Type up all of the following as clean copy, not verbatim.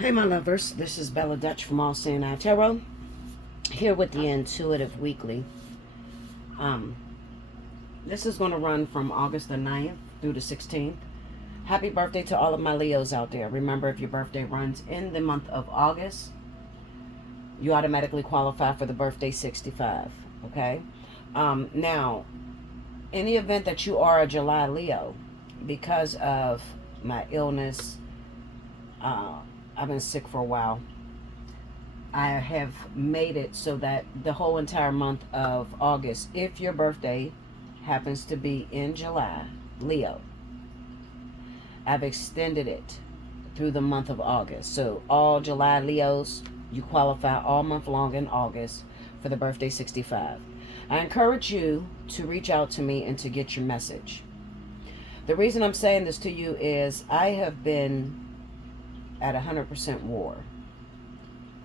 Hey my lovers, this is Bella Dutch from Allseeingeyetarot, here with the Intuitive Weekly. This is going to run from August the 9th through the 16th. Happy birthday to all of my Leos out there. Remember, if your birthday runs in the month of August, you automatically qualify for the birthday 65, okay? Now, in the event that you are a July Leo, because of my illness, I've been sick for a while. I have made it so that the whole entire month of August, if your birthday happens to be in July, Leo, I've extended it through the month of August. So all July Leos, you qualify all month long in August for the birthday 65. I encourage you to reach out to me and to get your message. The reason I'm saying this to you is I have been at 100% war.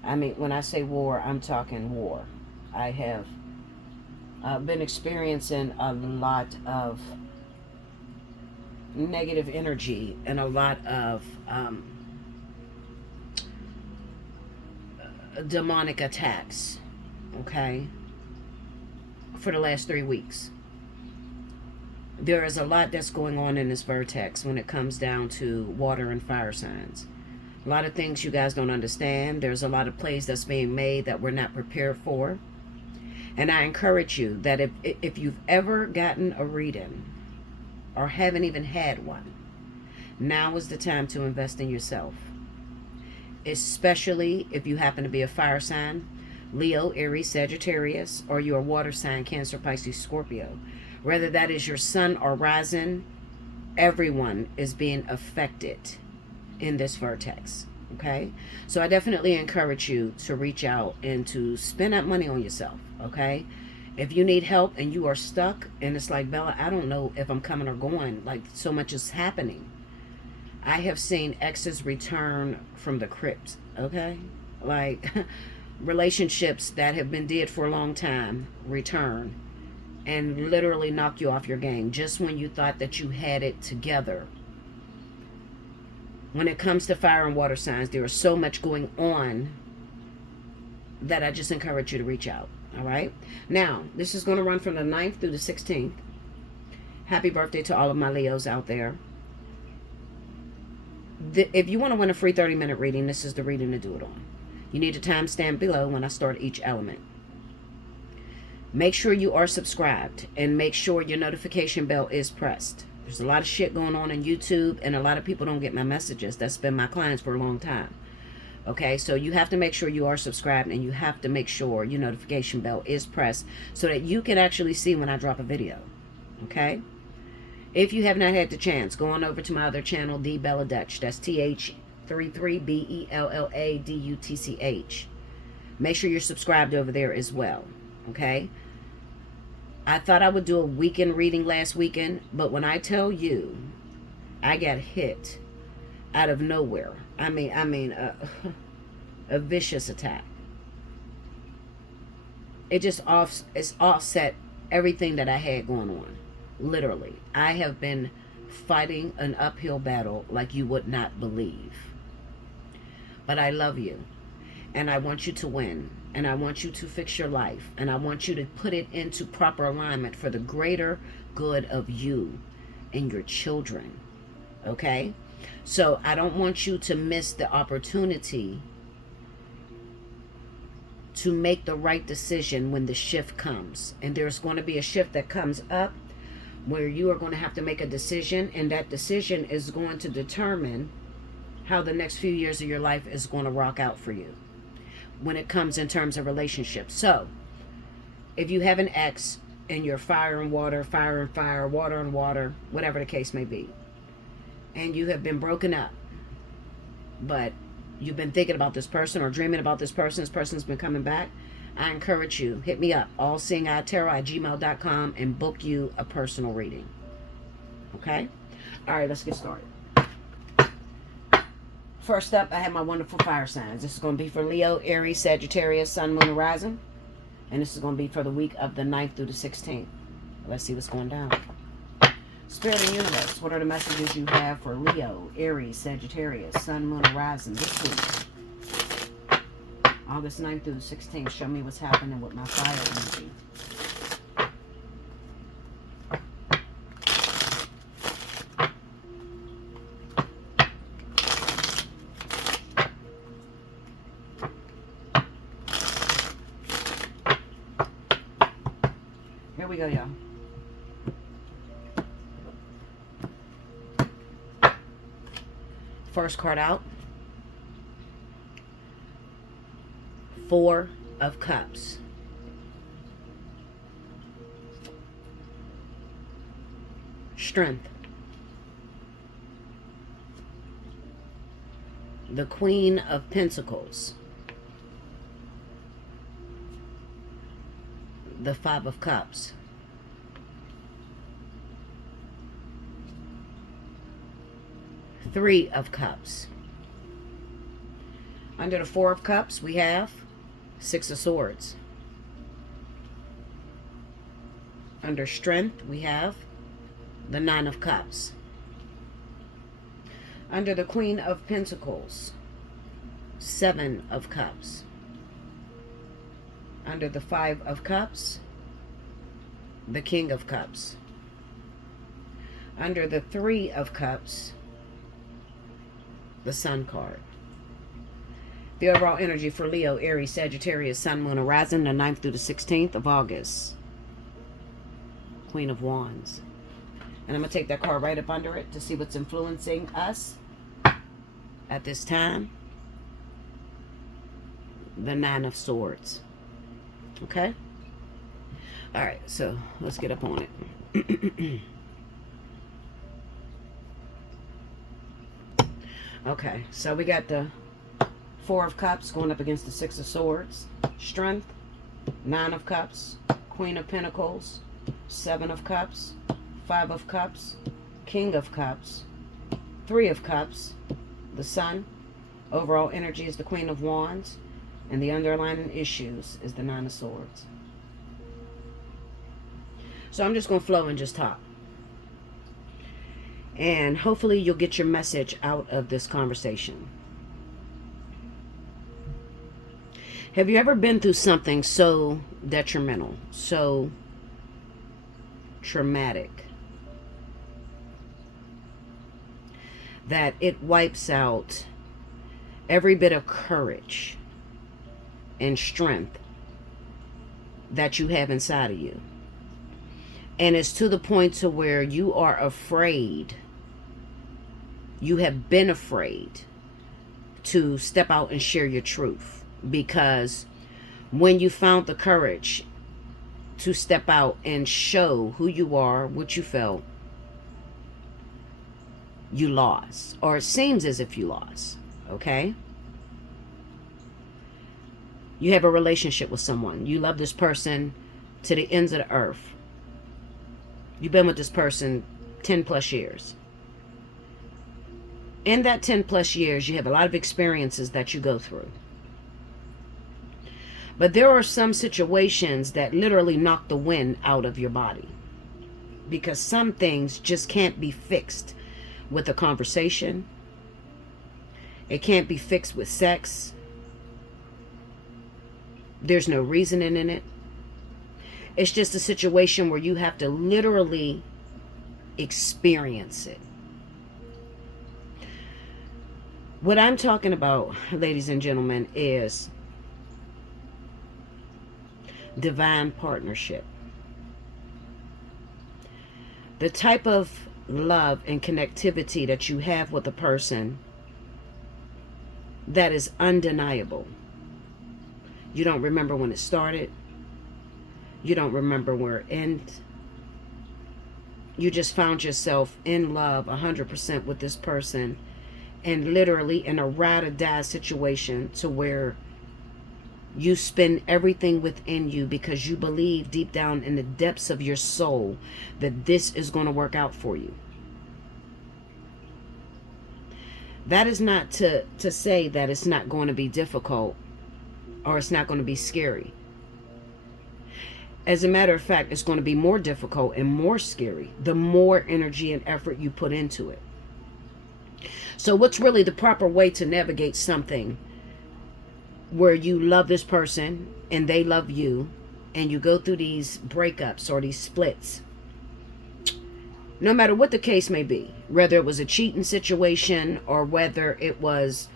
I mean, when I say war, I'm talking war. I have been experiencing a lot of negative energy and a lot of demonic attacks, okay, for the last 3 weeks. There is a lot that's going on in this vertex when it comes down to water and fire signs. A lot of things you guys don't understand. There's a lot of plays that's being made that we're not prepared for. And I encourage you that if you've ever gotten a reading or haven't even had one, now is the time to invest in yourself. Especially if you happen to be a fire sign, Leo, Aries, Sagittarius, or you're a water sign, Cancer, Pisces, Scorpio. Whether that is your sun or rising, everyone is being affected in this vertex, okay? So I definitely encourage you to reach out and to spend that money on yourself, okay? If you need help and you are stuck and it's like, Bella, I don't know if I'm coming or going, like so much is happening. I have seen exes return from the crypt, okay? Like relationships that have been dead for a long time return and literally knock you off your game just when you thought that you had it together. When it comes to fire and water signs, there is so much going on that I just encourage you to reach out. All right. Now, this is going to run from the 9th through the 16th. Happy birthday to all of my Leos out there. If you want to win a free 30-minute reading, this is the reading to do it on. You need a timestamp below when I start each element. Make sure you are subscribed and make sure your notification bell is pressed. There's a lot of shit going on YouTube and a lot of people don't get my messages. That's been my clients for a long time. Okay, so you have to make sure you are subscribed and you have to make sure your notification bell is pressed so that you can actually see when I drop a video. Okay? If you have not had the chance, go on over to my other channel, The Bella Dutch. That's TH33BELLADUTCH. Make sure you're subscribed over there as well. Okay? I thought I would do a weekend reading last weekend, but when I tell you I got hit out of nowhere, I mean a vicious attack. It's offset everything that I had going on. Literally. I have been fighting an uphill battle like you would not believe. But I love you. And I want you to win. And I want you to fix your life. And I want you to put it into proper alignment for the greater good of you and your children. Okay? So I don't want you to miss the opportunity to make the right decision when the shift comes. And there's going to be a shift that comes up where you are going to have to make a decision. And that decision is going to determine how the next few years of your life is going to rock out for you when it comes in terms of relationships. So if you have an ex and you're fire and water, water and water, whatever the case may be, and you have been broken up, but you've been thinking about this person or dreaming about this person's been coming back, I encourage you, hit me up, allseeingeyetarot@gmail.com, and book you a personal reading. Okay? All right, let's get started. First up, I have my wonderful fire signs. This is going to be for Leo, Aries, Sagittarius, Sun, Moon, and Rising. And this is going to be for the week of the 9th through the 16th. Let's see what's going down. Spirit and Universe, what are the messages you have for Leo, Aries, Sagittarius, Sun, Moon, and Rising this week? August 9th through the 16th. Show me what's happening with my fire energy. Here we go, y'all. First card out. 4 of Cups. Strength. The Queen of Pentacles. The 5 of Cups. Three of Cups. Under the 4 of Cups, we have 6 of Swords. Under Strength, we have the 9 of Cups. Under the Queen of Pentacles, 7 of Cups. Under the 5 of Cups, the King of Cups. Under the 3 of Cups, the Sun card. The overall energy for Leo, Aries, Sagittarius, Sun, Moon, Horizon, the 9th through the 16th of August. Queen of Wands. And I'm going to take that card right up under it to see what's influencing us at this time. The 9 of Swords. Okay? Alright, so let's get up on it. Okay, so we got the 4 of Cups going up against the 6 of Swords. Strength, 9 of Cups, Queen of Pentacles, 7 of Cups, 5 of Cups, King of Cups, 3 of Cups, the Sun. Overall energy is the Queen of Wands, and the underlying issues is the 9 of Swords. So I'm just going to flow and just talk. And hopefully you'll get your message out of this conversation. Have you ever been through something so detrimental, so traumatic, that it wipes out every bit of courage and strength that you have inside of you? And it's to the point to where you are afraid. You have been afraid to step out and share your truth, because when you found the courage to step out and show who you are, what you felt, you lost, or it seems as if you lost. Okay? You have a relationship with someone. You love this person to the ends of the earth. You've been with this person 10 plus years. In that 10 plus years, you have a lot of experiences that you go through. But there are some situations that literally knock the wind out of your body, because some things just can't be fixed with a conversation. It can't be fixed with sex. There's no reasoning in it. It's just a situation where you have to literally experience it. What I'm talking about, ladies and gentlemen, is divine partnership. The type of love and connectivity that you have with a person that is undeniable. You don't remember when it started. You don't remember where it ended. You just found yourself in love 100% with this person, and literally in a ride or die situation, to where you spend everything within you because you believe deep down in the depths of your soul that this is going to work out for you. That is not to say that it's not going to be difficult or it's not going to be scary. As a matter of fact, it's going to be more difficult and more scary the more energy and effort you put into it. So what's really the proper way to navigate something where you love this person and they love you, and you go through these breakups or these splits, no matter what the case may be, whether it was a cheating situation or whether it was,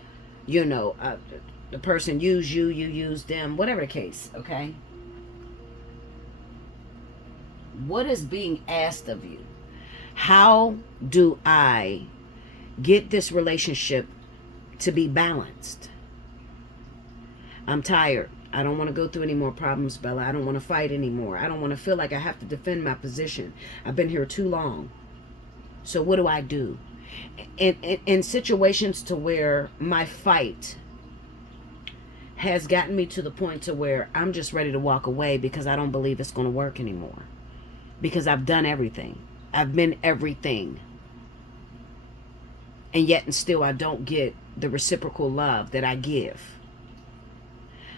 the person used you, you used them, whatever the case, okay? What is being asked of you? How do I get this relationship to be balanced? I'm tired. I don't want to go through any more problems, Bella. I don't want to fight anymore. I don't want to feel like I have to defend my position. I've been here too long. So what do I do? In situations to where my fight has gotten me to the point to where I'm just ready to walk away because I don't believe it's going to work anymore. Because I've done everything. I've been everything. And yet and still I don't get the reciprocal love that I give.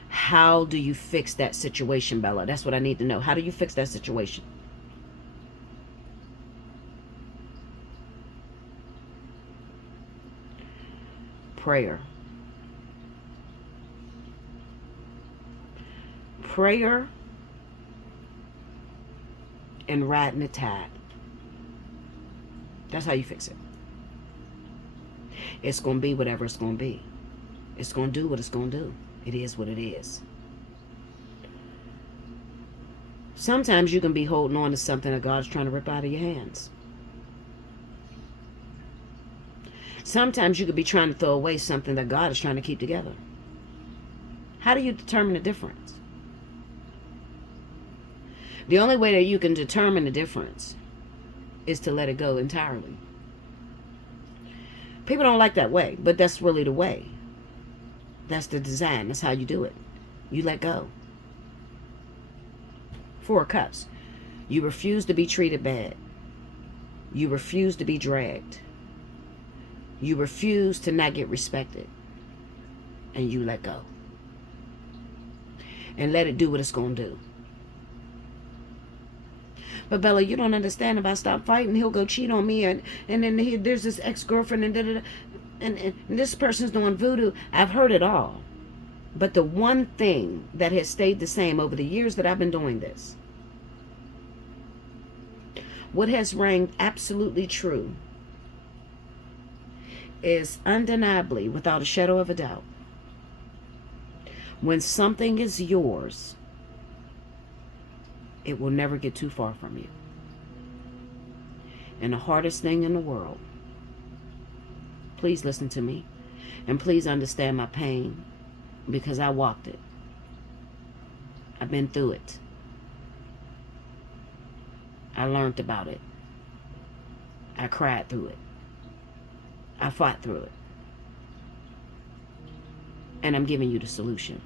How do you fix that situation, Bella? That's what I need to know. How do you fix that situation? Prayer. Prayer and riding the tide. That's how you fix it. It's going to be whatever it's going to be. It's going to do what it's going to do. It is what it is. Sometimes you can be holding on to something that God's trying to rip out of your hands. Sometimes you could be trying to throw away something that God is trying to keep together. How do you determine the difference? The only way that you can determine the difference is to let it go entirely. People don't like that way, but that's really the way. That's the design. That's how you do it. You let go. 4 of Cups. You refuse to be treated bad. You refuse to be dragged. You refuse to not get respected. And you let go. And let it do what it's going to do. But Bella, you don't understand. If I stop fighting, he'll go cheat on me. And then there's this ex-girlfriend and this person's doing voodoo. I've heard it all. But the one thing that has stayed the same over the years that I've been doing this, what has rang absolutely true, is undeniably, without a shadow of a doubt, when something is yours, it will never get too far from you. And the hardest thing in the world, please listen to me, and please understand my pain, because I walked it. I've been through it. I learned about it. I cried through it. I fought through it. And I'm giving you the solution.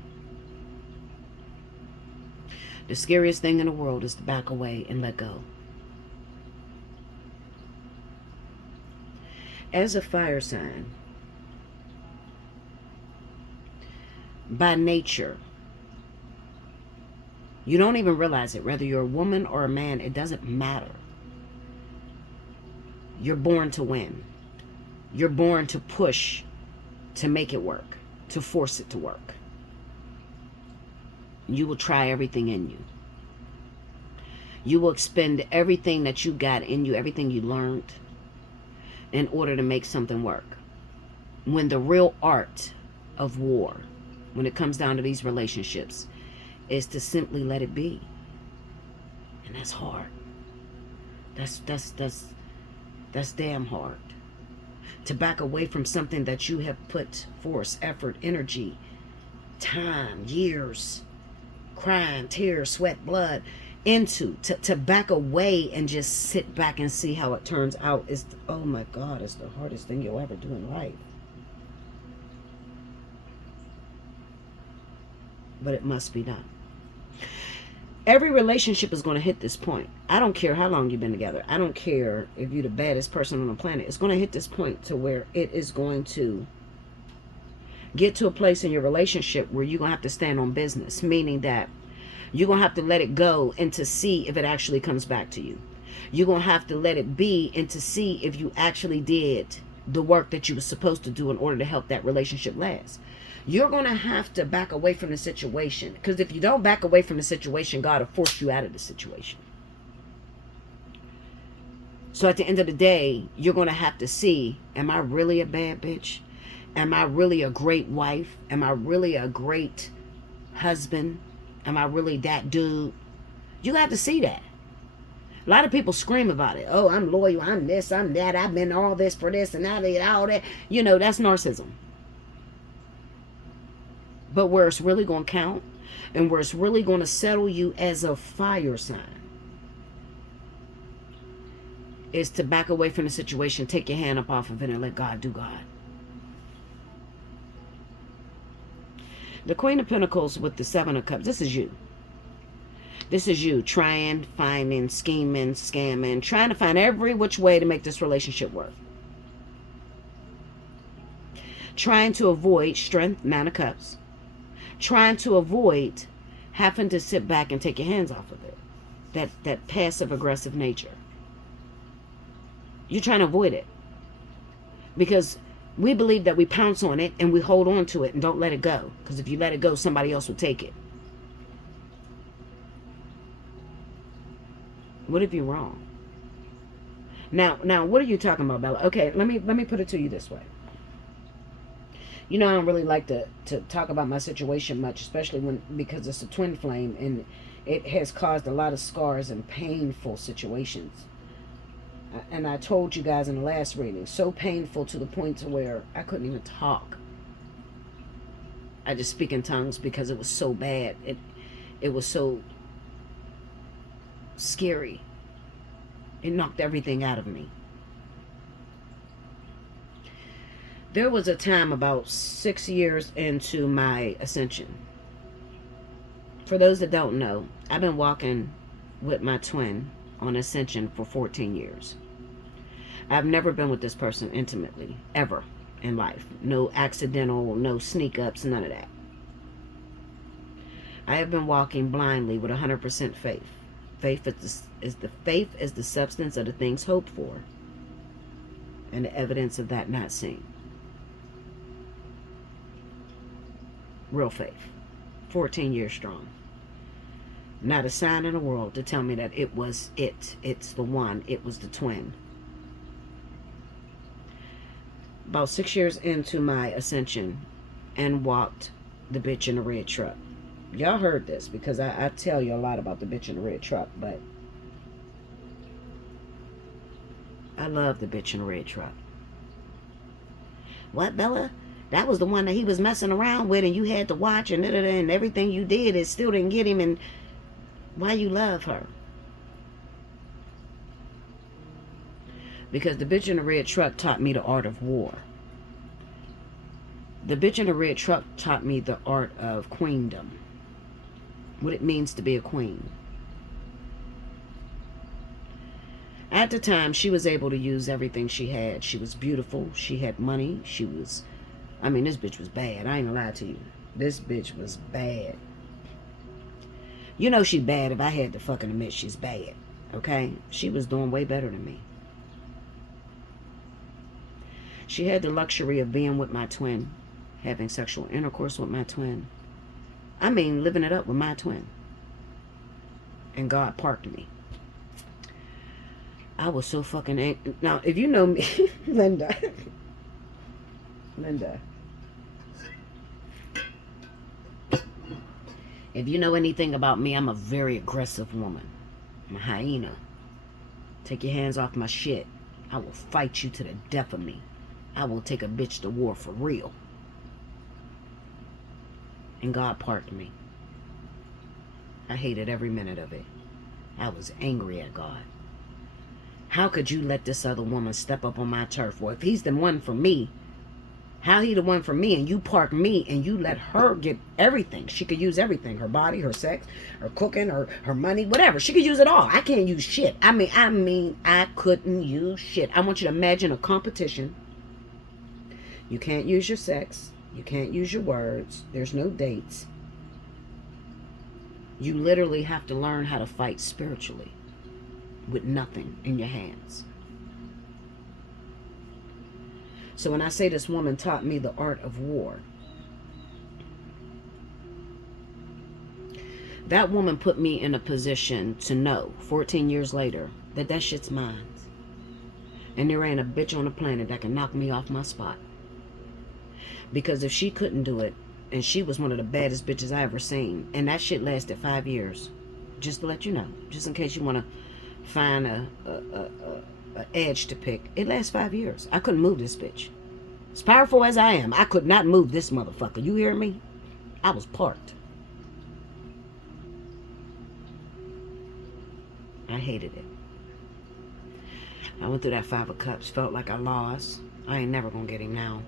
The scariest thing in the world is to back away and let go. As a fire sign, by nature, you don't even realize it. Whether you're a woman or a man, it doesn't matter. You're born to win. You're born to push, to make it work, to force it to work. You will try everything in you. You will expend everything that you got in you, everything you learned, in order to make something work. When the real art of war, when it comes down to these relationships, is to simply let it be. And that's hard. That's damn hard. To back away from something that you have put force, effort, energy, time, years, crying, tears, sweat, blood into, to back away and just sit back and see how it turns out is, oh my God, it's the hardest thing you'll ever do in life. But it must be done. Every relationship is going to hit this point. I don't care how long you've been together. I don't care if you're the baddest person on the planet. It's going to hit this point to where it is going to get to a place in your relationship where you're going to have to stand on business, meaning that you're going to have to let it go and to see if it actually comes back to you. You're going to have to let it be and to see if you actually did the work that you were supposed to do in order to help that relationship last. You're going to have to back away from the situation. Because if you don't back away from the situation, God will force you out of the situation. So at the end of the day, you're going to have to see, am I really a bad bitch? Am I really a great wife? Am I really a great husband? Am I really that dude? You got to see that. A lot of people scream about it. Oh, I'm loyal. I'm this. I'm that. I've been all this for this and now they all that. You know, that's narcissism. But where it's really going to count and where it's really going to settle you as a fire sign is to back away from the situation, take your hand up off of it and let God do God. The Queen of Pentacles with the Seven of Cups, this is you. This is you trying, finding, scheming, scamming, trying to find every which way to make this relationship work. Trying to avoid strength, Nine of Cups. Trying to avoid having to sit back and take your hands off of it. That passive-aggressive nature. You're trying to avoid it. Because we believe that we pounce on it and we hold on to it and don't let it go. Because if you let it go, somebody else will take it. What if you're wrong? Now, what are you talking about, Bella? Okay, let me put it to you this way. You know, I don't really like to talk about my situation much, especially because it's a twin flame and it has caused a lot of scars and painful situations. And I told you guys in the last reading, so painful to the point to where I couldn't even talk. I just speak in tongues because it was so bad. It was so scary. It knocked everything out of me. There was a time about 6 years into my ascension. For those that don't know, I've been walking with my twin on ascension for 14 years. I've never been with this person intimately, ever in life. No accidental, no sneak ups, none of that. I have been walking blindly with 100% faith. Faith is the substance of the things hoped for, and the evidence of that not seen. Real faith. 14 years strong. Not a sign in the world to tell me that it was it. It's the one. It was the twin. About 6 years into my ascension and walked the bitch in the red truck. Y'all heard this because I tell you a lot about the bitch in the red truck, but I love the bitch in the red truck. What, Bella? That was the one that he was messing around with and you had to watch and everything you did, it still didn't get him. And why you love her? Because the bitch in the red truck taught me the art of war. The bitch in the red truck taught me the art of queendom. What it means to be a queen. At the time, she was able to use everything she had. She was beautiful. She had money. This bitch was bad. I ain't gonna lie to you. This bitch was bad. You know she's bad if I had to fucking admit she's bad. Okay? She was doing way better than me. She had the luxury of being with my twin. Having sexual intercourse with my twin. Living it up with my twin. And God parked me. I was so fucking angry. Now, if you know me, Linda. If you know anything about me, I'm a very aggressive woman. I'm a hyena. Take your hands off my shit. I will fight you to the death of me. I will take a bitch to war for real. And God parked me. I hated every minute of it. I was angry at God. How could you let this other woman step up on my turf? Well, if he's the one for me, how he the one for me and you park me and you let her get everything? She could use everything. Her body, her sex, her cooking, her money, whatever. She could use it all. I can't use shit. I couldn't use shit. I want you to imagine a competition. You can't use your sex. You can't use your words. There's no dates. You literally have to learn how to fight spiritually with nothing in your hands. So when I say this woman taught me the art of war, That woman put me in a position to know 14 years later that that shit's mine. And there ain't a bitch on the planet that can knock me off my spot. Because if she couldn't do it, and she was one of the baddest bitches I ever seen, and that shit lasted 5 years. Just to let you know, just in case you want to find a edge to pick, it lasts 5 years. I couldn't move this bitch. As powerful as I am, I could not move this motherfucker. You hear me? I was parked. I hated it. I went through that 5 of Cups, felt like I lost. I ain't never gonna get him now.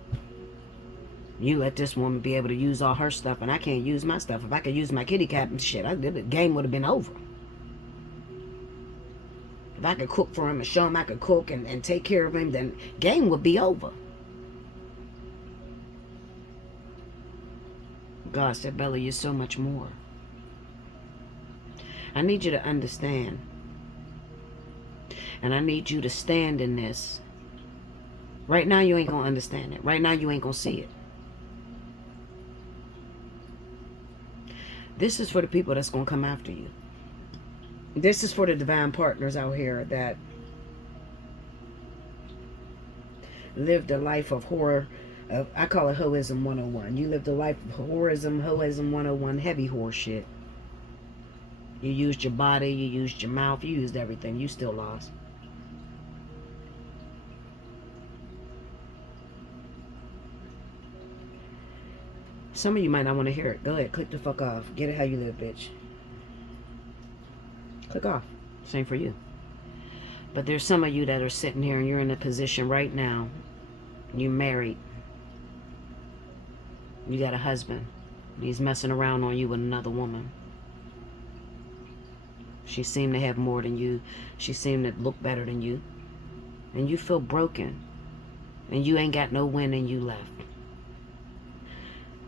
You let this woman be able to use all her stuff, and I can't use my stuff. If I could use my kitty cat and shit, the game would have been over. If I could cook for him and show him I could cook and take care of him, then game would be over. God said, Bella, you're so much more. I need you to understand. And I need you to stand in this. Right now, you ain't going to understand it. Right now, you ain't going to see it. This is for the people that's going to come after you. This is for the divine partners out here that lived a life of horror. I call it hoism 101. You lived a life of hoism 101, heavy horse shit. You used your body, you used your mouth, you used everything. You still lost. Some of you might not want to hear it. Go ahead, click the fuck off. Get it how you live, bitch. Click off. Same for you. But there's some of you that are sitting here and you're in a position right now. You're married. You got a husband. He's messing around on you with another woman. She seemed to have more than you. She seemed to look better than you. And you feel broken. And you ain't got no win and you left.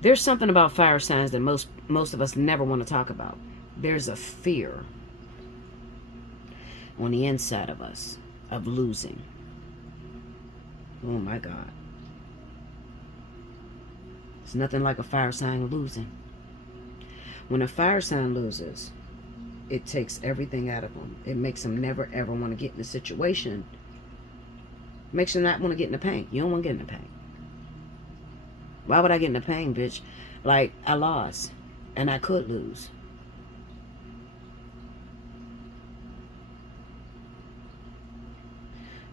There's something about fire signs that most of us never want to talk about. There's a fear on the inside of us of losing. Oh my God. It's nothing like a fire sign losing. When a fire sign loses, it takes everything out of them. It makes them never ever want to get in a situation. It makes them not want to get in the pain. You don't want to get in the pain. Why would I get in the pain, bitch? Like, I lost. And I could lose.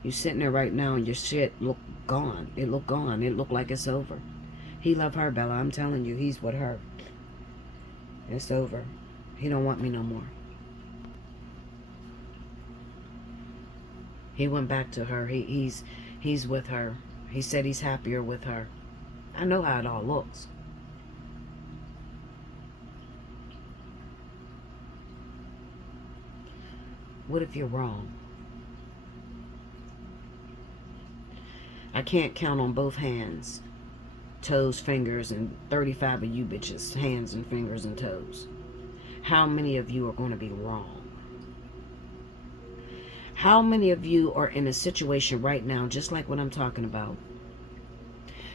You sitting there right now and your shit look gone. It look gone. It look like it's over. He love her, Bella. I'm telling you, he's with her. It's over. He don't want me no more. He went back to her. He's with her. He said he's happier with her. I know how it all looks. What if you're wrong? I can't count on both hands, toes, fingers, and 35 of you bitches, hands and fingers and toes. How many of you are going to be wrong? How many of you are in a situation right now, just like what I'm talking about?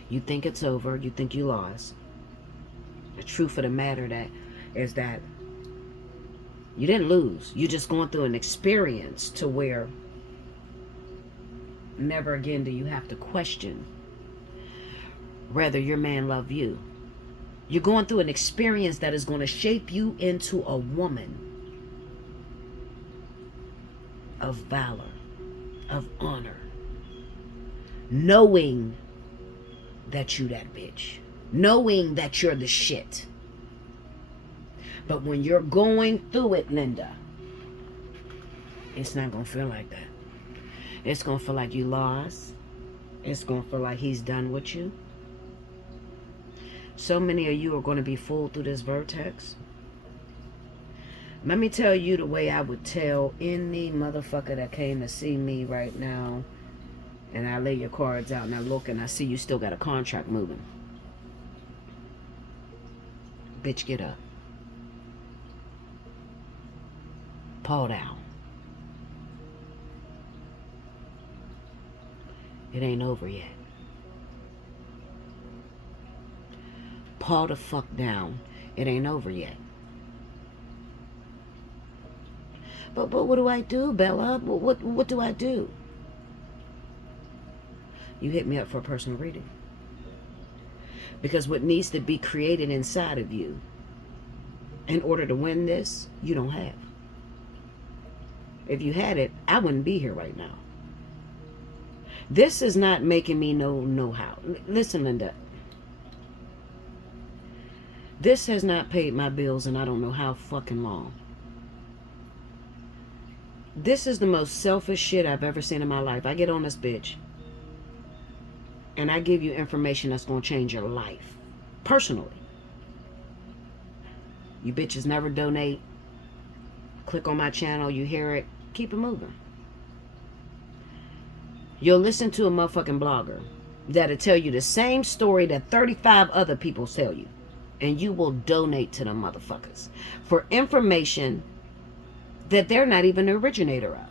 You think it's over. You think you lost. The truth of the matter is that you didn't lose. You're just going through an experience to where never again do you have to question whether your man love you. You're going through an experience that is going to shape you into a woman of valor, of honor, knowing that you that bitch, knowing that you're the shit. But when you're going through it, Linda, it's not gonna feel like that. It's gonna feel like you lost. It's gonna feel like he's done with you. So many of you are going to be fooled through this vortex. Let me tell you the way I would tell any motherfucker that came to see me right now, and I lay your cards out and I look and I see you still got a contract moving. Bitch, get up. Paw down. It ain't over yet. Paw the fuck down. It ain't over yet. But what do I do, Bella? What do I do? You hit me up for a personal reading. Because what needs to be created inside of you in order to win this, you don't have. If you had it, I wouldn't be here right now. This is not making me know how. Listen, Linda. This has not paid my bills in I don't know how fucking long. This is the most selfish shit I've ever seen in my life. I get on this bitch and I give you information that's going to change your life. Personally. You bitches never donate. Click on my channel, you hear it, keep it moving. You'll listen to a motherfucking blogger that'll tell you the same story that 35 other people tell you. And you will donate to them motherfuckers for information that they're not even the originator of.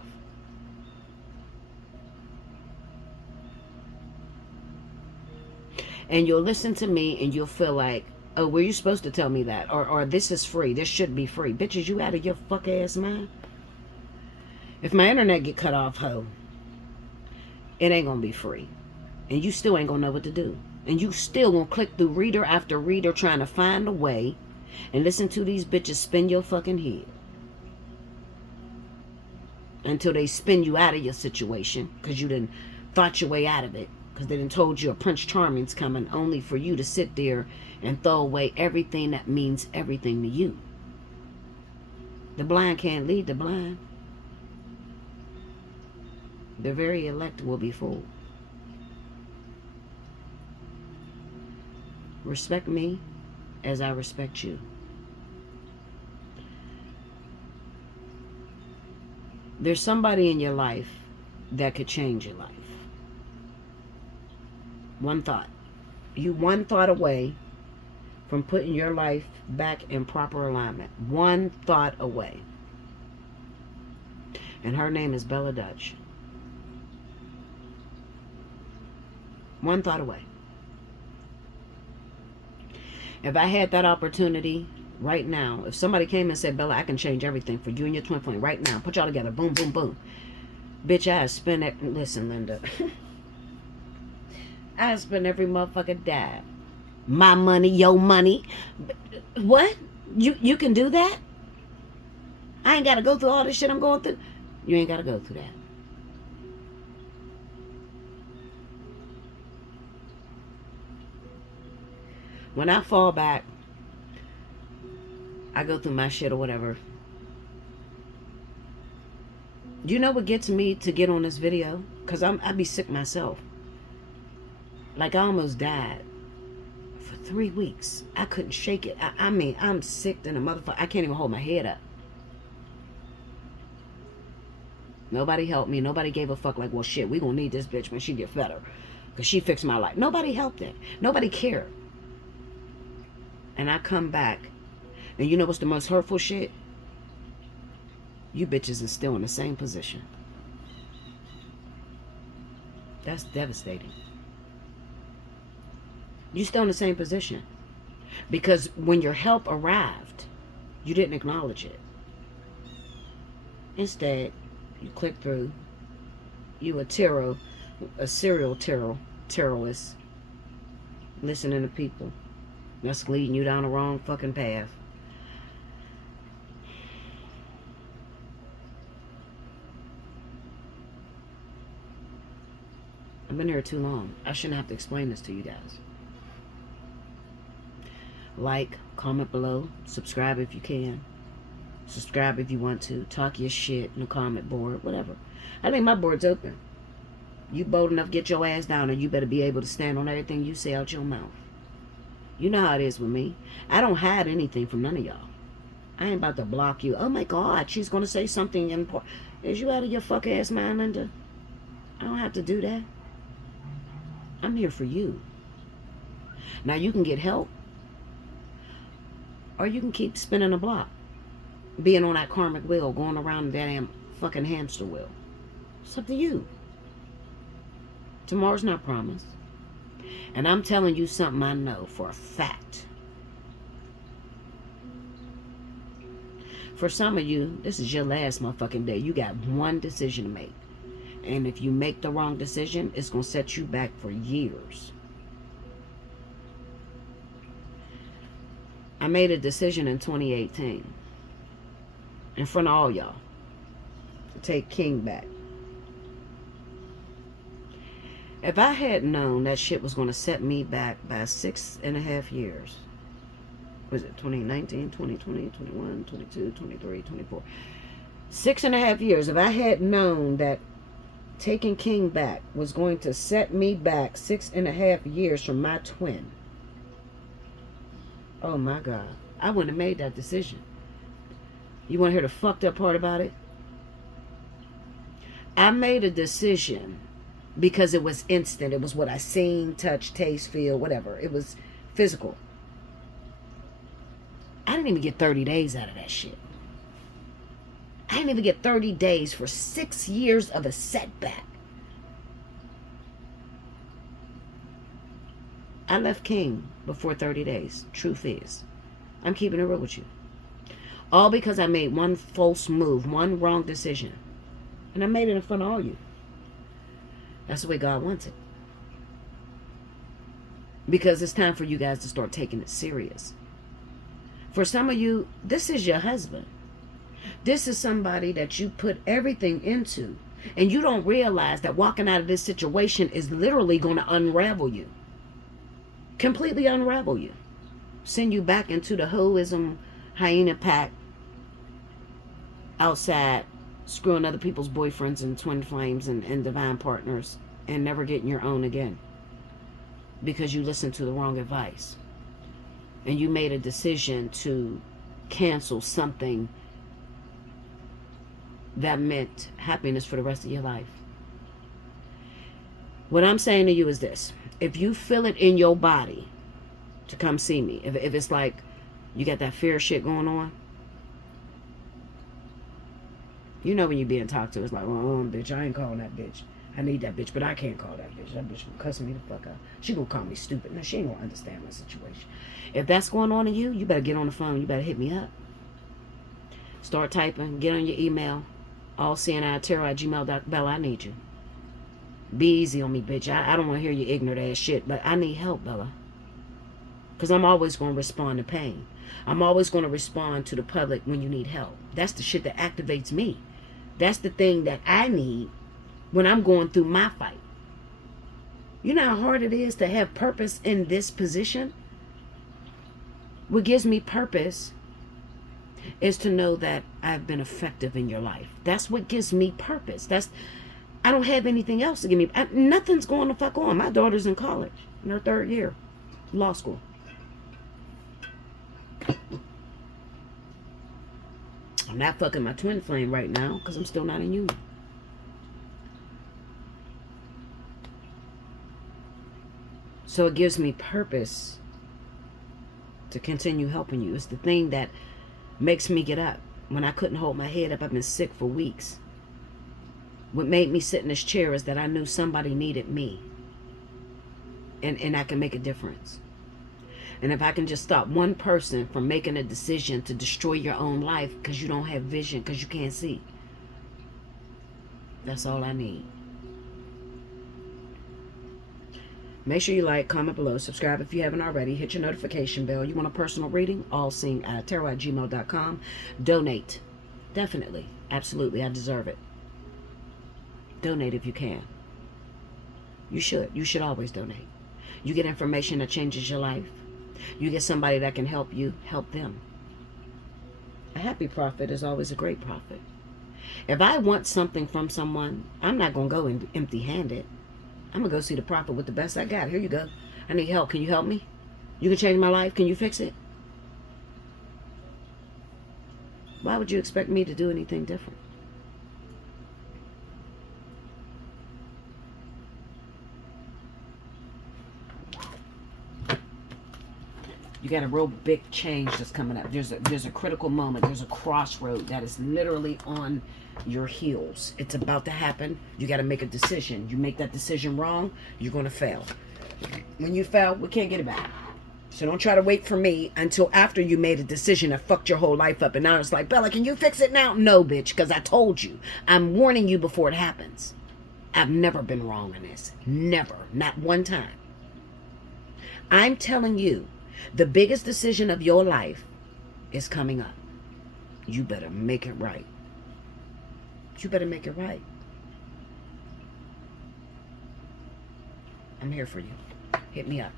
And you'll listen to me and you'll feel like, oh, were you supposed to tell me that? Or this is free. This should be free. Bitches, you out of your fuck ass mind? If my internet get cut off, ho, it ain't gonna be free. And you still ain't gonna know what to do. And you still gonna click through reader after reader trying to find a way and listen to these bitches spin your fucking head. Until they spin you out of your situation because you done thought your way out of it. Because they done told you a Prince Charming's coming only for you to sit there and throw away everything that means everything to you. The blind can't lead the blind. The very elect will be fooled. Respect me as I respect you. There's somebody in your life that could change your life. One thought. You one thought away from putting your life back in proper alignment. One thought away. And her name is Bella Dutch. One thought away. If I had that opportunity right now, if somebody came and said, Bella, I can change everything for you and your twin flame right now. Put y'all together. Boom, boom, boom. Bitch, I spend it. Listen, Linda. I spend every motherfucker dime. My money, your money. What? You can do that? I ain't got to go through all this shit I'm going through. You ain't got to go through that. When I fall back, I go through my shit or whatever. You know what gets me to get on this video? Because I be sick myself. Like I almost died for 3 weeks. I couldn't shake it. I mean, I'm sick than a motherfucker. I can't even hold my head up. Nobody helped me. Nobody gave a fuck like, well, shit, we gonna need this bitch when she get better. Because she fixed my life. Nobody helped it. Nobody cared. And I come back. And you know what's the most hurtful shit? You bitches are still in the same position. That's devastating. You're still in the same position. Because when your help arrived, you didn't acknowledge it. Instead, you click through. You a serial terrorist, listening to people. That's leading you down the wrong fucking path. I've been here too long. I shouldn't have to explain this to you guys. Like, comment below, subscribe if you can. Subscribe if you want to. Talk your shit in the comment board, whatever. I think my board's open. You bold enough, get your ass down, and you better be able to stand on everything you say out your mouth. You know how it is with me. I don't hide anything from none of y'all. I ain't about to block you. Oh my God, she's going to say something important. Is you out of your fuck ass mind, Linda? I don't have to do that. I'm here for you. Now you can get help. Or you can keep spinning a block. Being on that karmic wheel, going around that damn fucking hamster wheel. It's up to you. Tomorrow's not promised. And I'm telling you something I know for a fact. For some of you, this is your last motherfucking day. You got one decision to make. And if you make the wrong decision, it's going to set you back for years. I made a decision in 2018. In front of all y'all. To take King back. If I had known that shit was going to set me back by 6.5 years. Was it 2019, 2020, 21, 22, 23, 24? 6.5 years. If I had known that taking King back was going to set me back 6.5 years from my twin. Oh my God. I wouldn't have made that decision. You want to hear the fucked up part about it? I made a decision because it was instant. It was what I seen, touch, taste, feel, whatever. It was physical. I didn't even get 30 days out of that shit. I didn't even get 30 days for 6 years of a setback. I left King before 30 days. Truth is. I'm keeping it real with you. All because I made one false move, one wrong decision. And I made it in front of all you. That's the way God wants it. Because it's time for you guys to start taking it serious. For some of you, this is your husband. This is somebody that you put everything into. And you don't realize that walking out of this situation is literally going to unravel you. Completely unravel you. Send you back into the hoism, hyena pack. Outside, screwing other people's boyfriends and twin flames and divine partners. And never getting your own again. Because you listened to the wrong advice. And you made a decision to cancel something that meant happiness for the rest of your life. What I'm saying to you is this. If you feel it in your body to come see me, if it's like you got that fear shit going on, you know when you're being talked to, it's like, oh, bitch, I ain't calling that bitch. I need that bitch, but I can't call that bitch. That bitch gonna cuss me the fuck out. She gonna call me stupid. No, she ain't gonna understand my situation. If that's going on in you, you better get on the phone. You better hit me up. Start typing. Get on your email. Allseeingeyetarot@gmail.com. Bella, I need you. Be easy on me, bitch. I don't want to hear your ignorant ass shit, but I need help, Bella. Because I'm always going to respond to pain. I'm always going to respond to the public when you need help. That's the shit that activates me. That's the thing that I need when I'm going through my fight. You know how hard it is to have purpose in this position? What gives me purpose is to know that I've been effective in your life. That's what gives me purpose. I don't have anything else to give me. Nothing's going to fuck on. My daughter's in college, in her 3rd year, law school. I'm not fucking my twin flame right now because I'm still not in union. So it gives me purpose to continue helping you. It's the thing that makes me get up. When I couldn't hold my head up, I've been sick for weeks. What made me sit in this chair is that I knew somebody needed me. And I can make a difference. And if I can just stop one person from making a decision to destroy your own life because you don't have vision, because you can't see. That's all I need. Make sure you like, comment below, subscribe if you haven't already, hit your notification bell. You want a personal reading? Allseeingeyetarot@gmail.com. Donate. Definitely. Absolutely. I deserve it. Donate if you can. You should. You should always donate. You get information that changes your life. You get somebody that can help you, help them. A happy prophet is always a great prophet. If I want something from someone, I'm not going to go empty-handed. I'm going to go see the prophet with the best I got. Here you go. I need help. Can you help me? You can change my life. Can you fix it? Why would you expect me to do anything different? You got a real big change that's coming up. There's a critical moment. There's a crossroad that is literally on your heels. It's about to happen. You got to make a decision. You make that decision wrong, you're going to fail. When you fail, we can't get it back. So don't try to wait for me until after you made a decision that fucked your whole life up. And now it's like, Bella, can you fix it now? No, bitch, because I told you. I'm warning you before it happens. I've never been wrong in this. Never. Not one time. I'm telling you, the biggest decision of your life is coming up. You better make it right. You better make it right. I'm here for you. Hit me up.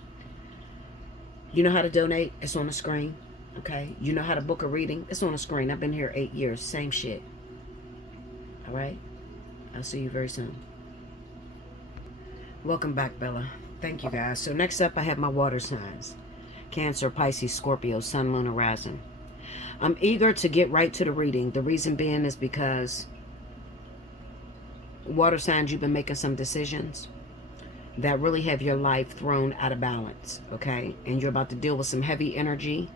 You know how to donate? It's on the screen. Okay? You know how to book a reading? It's on the screen. I've been here 8 years. Same shit. All right? I'll see you very soon. Welcome back, Bella. Thank you, guys. So next up, I have my water signs. Cancer, Pisces, Scorpio, Sun, Moon, and Rising. I'm eager to get right to the reading. The reason being is because water signs, you've been making some decisions that really have your life thrown out of balance, okay? And you're about to deal with some heavy energy,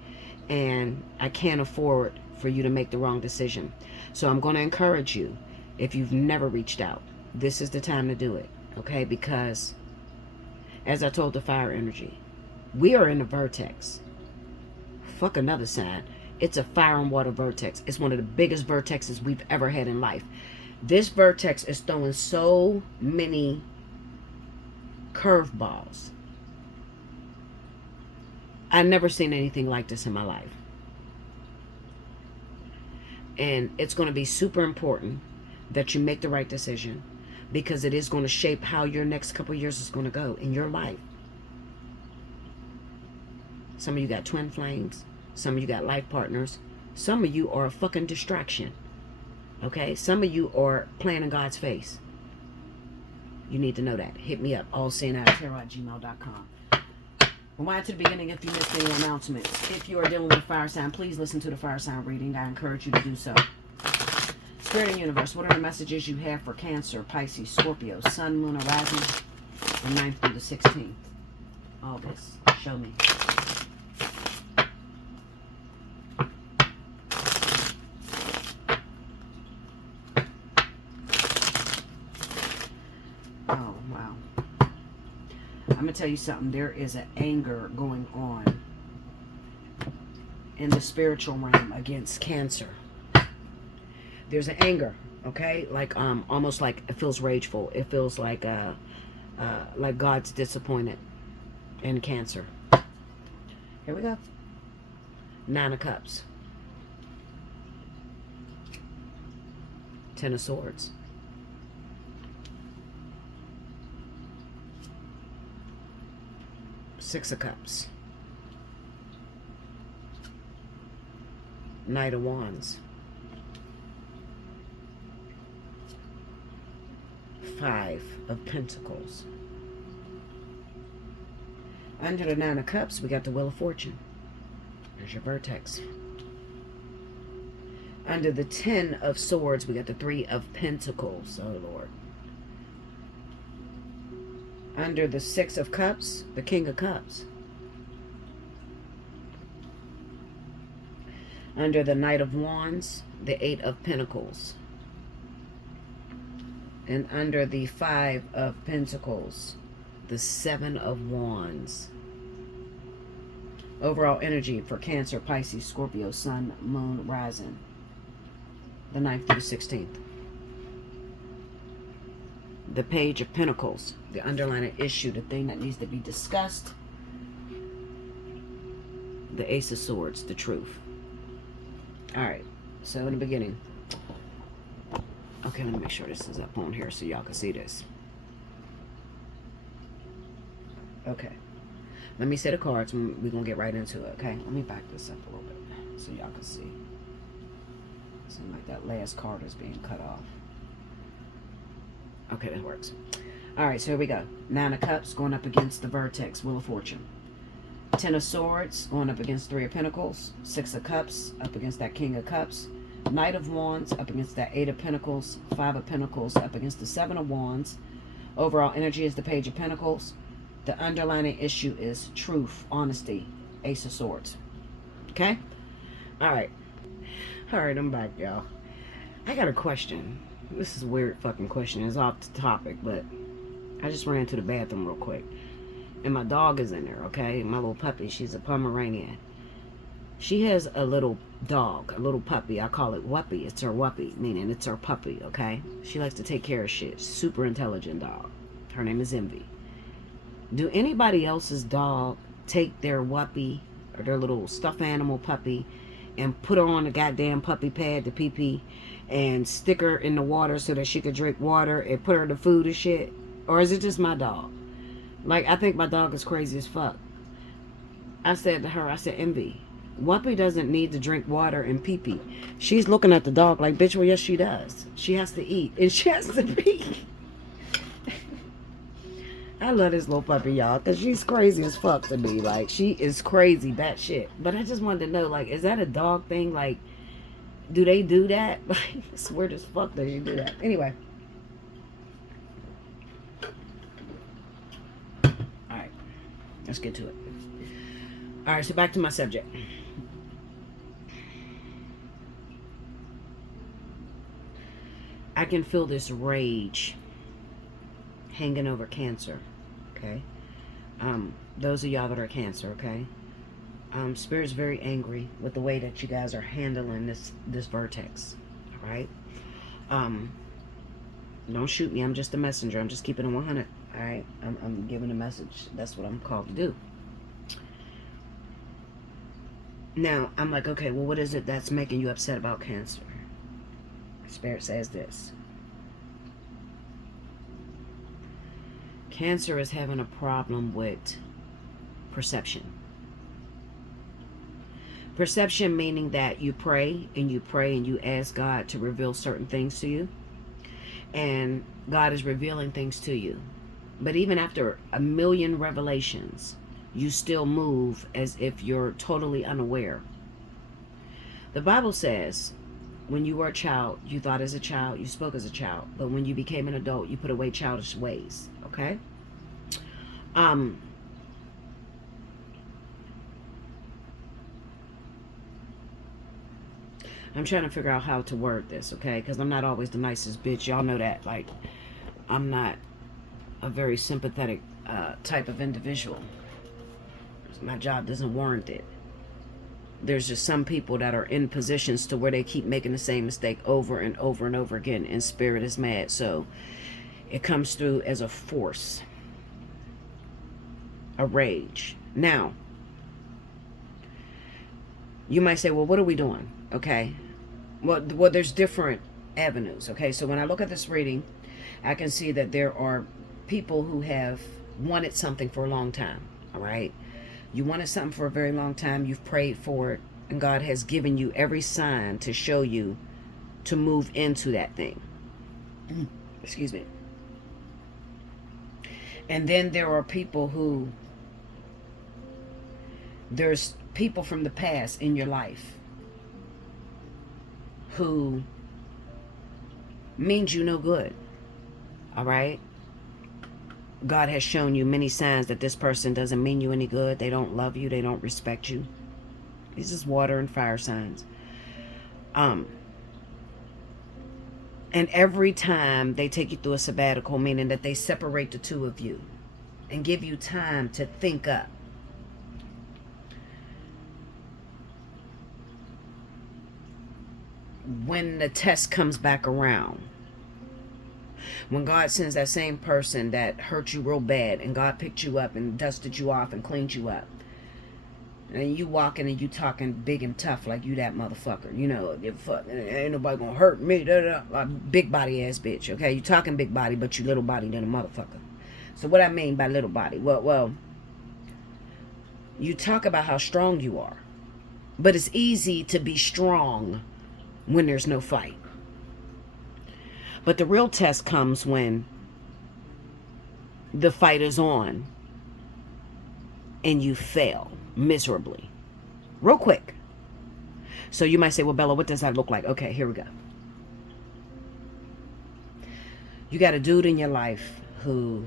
and I can't afford for you to make the wrong decision. So I'm going to encourage you, if you've never reached out, this is the time to do it, okay? Because, as I told the fire energy, we are in a vortex. Fuck another sign. It's a fire and water vortex. It's one of the biggest vortexes we've ever had in life. This vortex is throwing so many curveballs. I've never seen anything like this in my life. And it's going to be super important that you make the right decision, because it is going to shape how your next couple of years is going to go in your life. Some of you got twin flames. Some of you got life partners. Some of you are a fucking distraction. Okay? Some of you are playing in God's face. You need to know that. Hit me up. Allseeingeyetarot@gmail.com. Rewind to the beginning if you missed any announcements. If you are dealing with a fire sign, please listen to the fire sign reading. I encourage you to do so. Spirit and Universe, what are the messages you have for Cancer, Pisces, Scorpio, Sun, Moon, and Rising, from 9th through the 16th? August. Show me. Oh, wow. I'm going to tell you something. There is an anger going on in the spiritual realm against Cancer. There's an anger, okay? Like, almost like it feels rageful. It feels like God's disappointed in Cancer. Here we go. 9 of Cups. 10 of Swords. Six of Cups. Knight of Wands. 5 of Pentacles. Under the 9 of Cups, we got the Wheel of Fortune. There's your vertex. Under the 10 of Swords, we got the 3 of Pentacles. Oh, Lord. Under the 6 of Cups, the King of Cups. Under the Knight of Wands, the 8 of Pentacles. And under the 5 of Pentacles, the 7 of Wands. Overall energy for Cancer, Pisces, Scorpio, Sun, Moon, Rising. The 9th through the 16th. The Page of Pentacles, the underlying issue, the thing that needs to be discussed. The Ace of Swords, the truth. Alright, so in the beginning. Okay, let me make sure this is up on here so y'all can see this. Okay. Let me say the cards. We're going to get right into it, okay? Let me back this up a little bit so y'all can see. Seems like that last card is being cut off. Okay, that works. Alright, so here we go. 9 of Cups going up against the Vertex, Wheel of Fortune. 10 of Swords going up against 3 of Pentacles. 6 of Cups up against that King of Cups. Knight of Wands up against that 8 of Pentacles. 5 of Pentacles up against the 7 of Wands. Overall energy is the Page of Pentacles. The underlying issue is truth, honesty, Ace of Swords. Okay? Alright. Alright, I'm back, y'all. I got a question. This is a weird fucking question. It's off the topic, but I just ran to the bathroom real quick. And my dog is in there, okay? My little puppy, she's a Pomeranian. She has a little dog, a little puppy. I call it Wuppy. It's her Wuppy, meaning it's her puppy, okay? She likes to take care of shit. Super intelligent dog. Her name is Envy. Do anybody else's dog take their Wuppy or their little stuffed animal puppy and put her on the goddamn puppy pad, the pee-pee, and stick her in the water so that she could drink water and put her to food and shit? Or is it just my dog? Like, I think my dog is crazy as fuck. I said to her, I said, Envy, Wuppy doesn't need to drink water and pee-pee. She's looking at the dog like, bitch, well, yes, she does. She has to eat and she has to pee. I love this little puppy, y'all, because she's crazy as fuck to me. Like, she is crazy, batshit. But I just wanted to know, like, is that a dog thing? Like, do they do that? Like, it's weird as fuck that you do that. Anyway. Alright. Let's get to it. Alright, so back to my subject. I can feel this rage hanging over Cancer, okay? Those of y'all that are Cancer, okay? Spirit's very angry with the way that you guys are handling this vertex, all right? Don't shoot me. I'm just a messenger. I'm just keeping it 100, all right? I'm giving a message. That's what I'm called to do. Now, I'm like, okay, well, what is it that's making you upset about Cancer? Spirit says this. Cancer is having a problem with perception. Perception meaning that you pray and you ask God to reveal certain things to you. And God is revealing things to you. But even after 1,000,000 revelations, you still move as if you're totally unaware. The Bible says, when you were a child, you thought as a child, you spoke as a child. But when you became an adult, you put away childish ways. Okay? I'm trying to figure out how to word this, okay? Because I'm not always the nicest bitch. Y'all know that. Like, I'm not a very sympathetic type of individual. My job doesn't warrant it. There's just some people that are in positions to where they keep making the same mistake over and over and over again, and Spirit is mad. So it comes through as a force, a rage. Now, you might say, well, what are we doing? Okay. Well, there's different avenues. Okay. So when I look at this reading, I can see that there are people who have wanted something for a long time. All right. You wanted something for a very long time. You've prayed for it. And God has given you every sign to show you to move into that thing. Excuse me. And then there are people who, there's people from the past in your life who means you no good. All right? God has shown you many signs that this person doesn't mean you any good. They don't love you. They don't respect you. These is water and fire signs. And every time they take you through a sabbatical, meaning that they separate the two of you and give you time to think up. When the test comes back around, when God sends that same person that hurt you real bad and God picked you up and dusted you off and cleaned you up, and you walking and you talking big and tough like you that motherfucker, you know, ain't nobody gonna hurt me, like big body ass bitch, okay? You talking big body, but you little body than a motherfucker. So what I mean by little body, well, you talk about how strong you are, but it's easy to be strong when there's no fight. But the real test comes when the fight is on and you fail miserably. Real quick. So you might say, well, Bella, what does that look like? Okay, here we go. You got a dude in your life who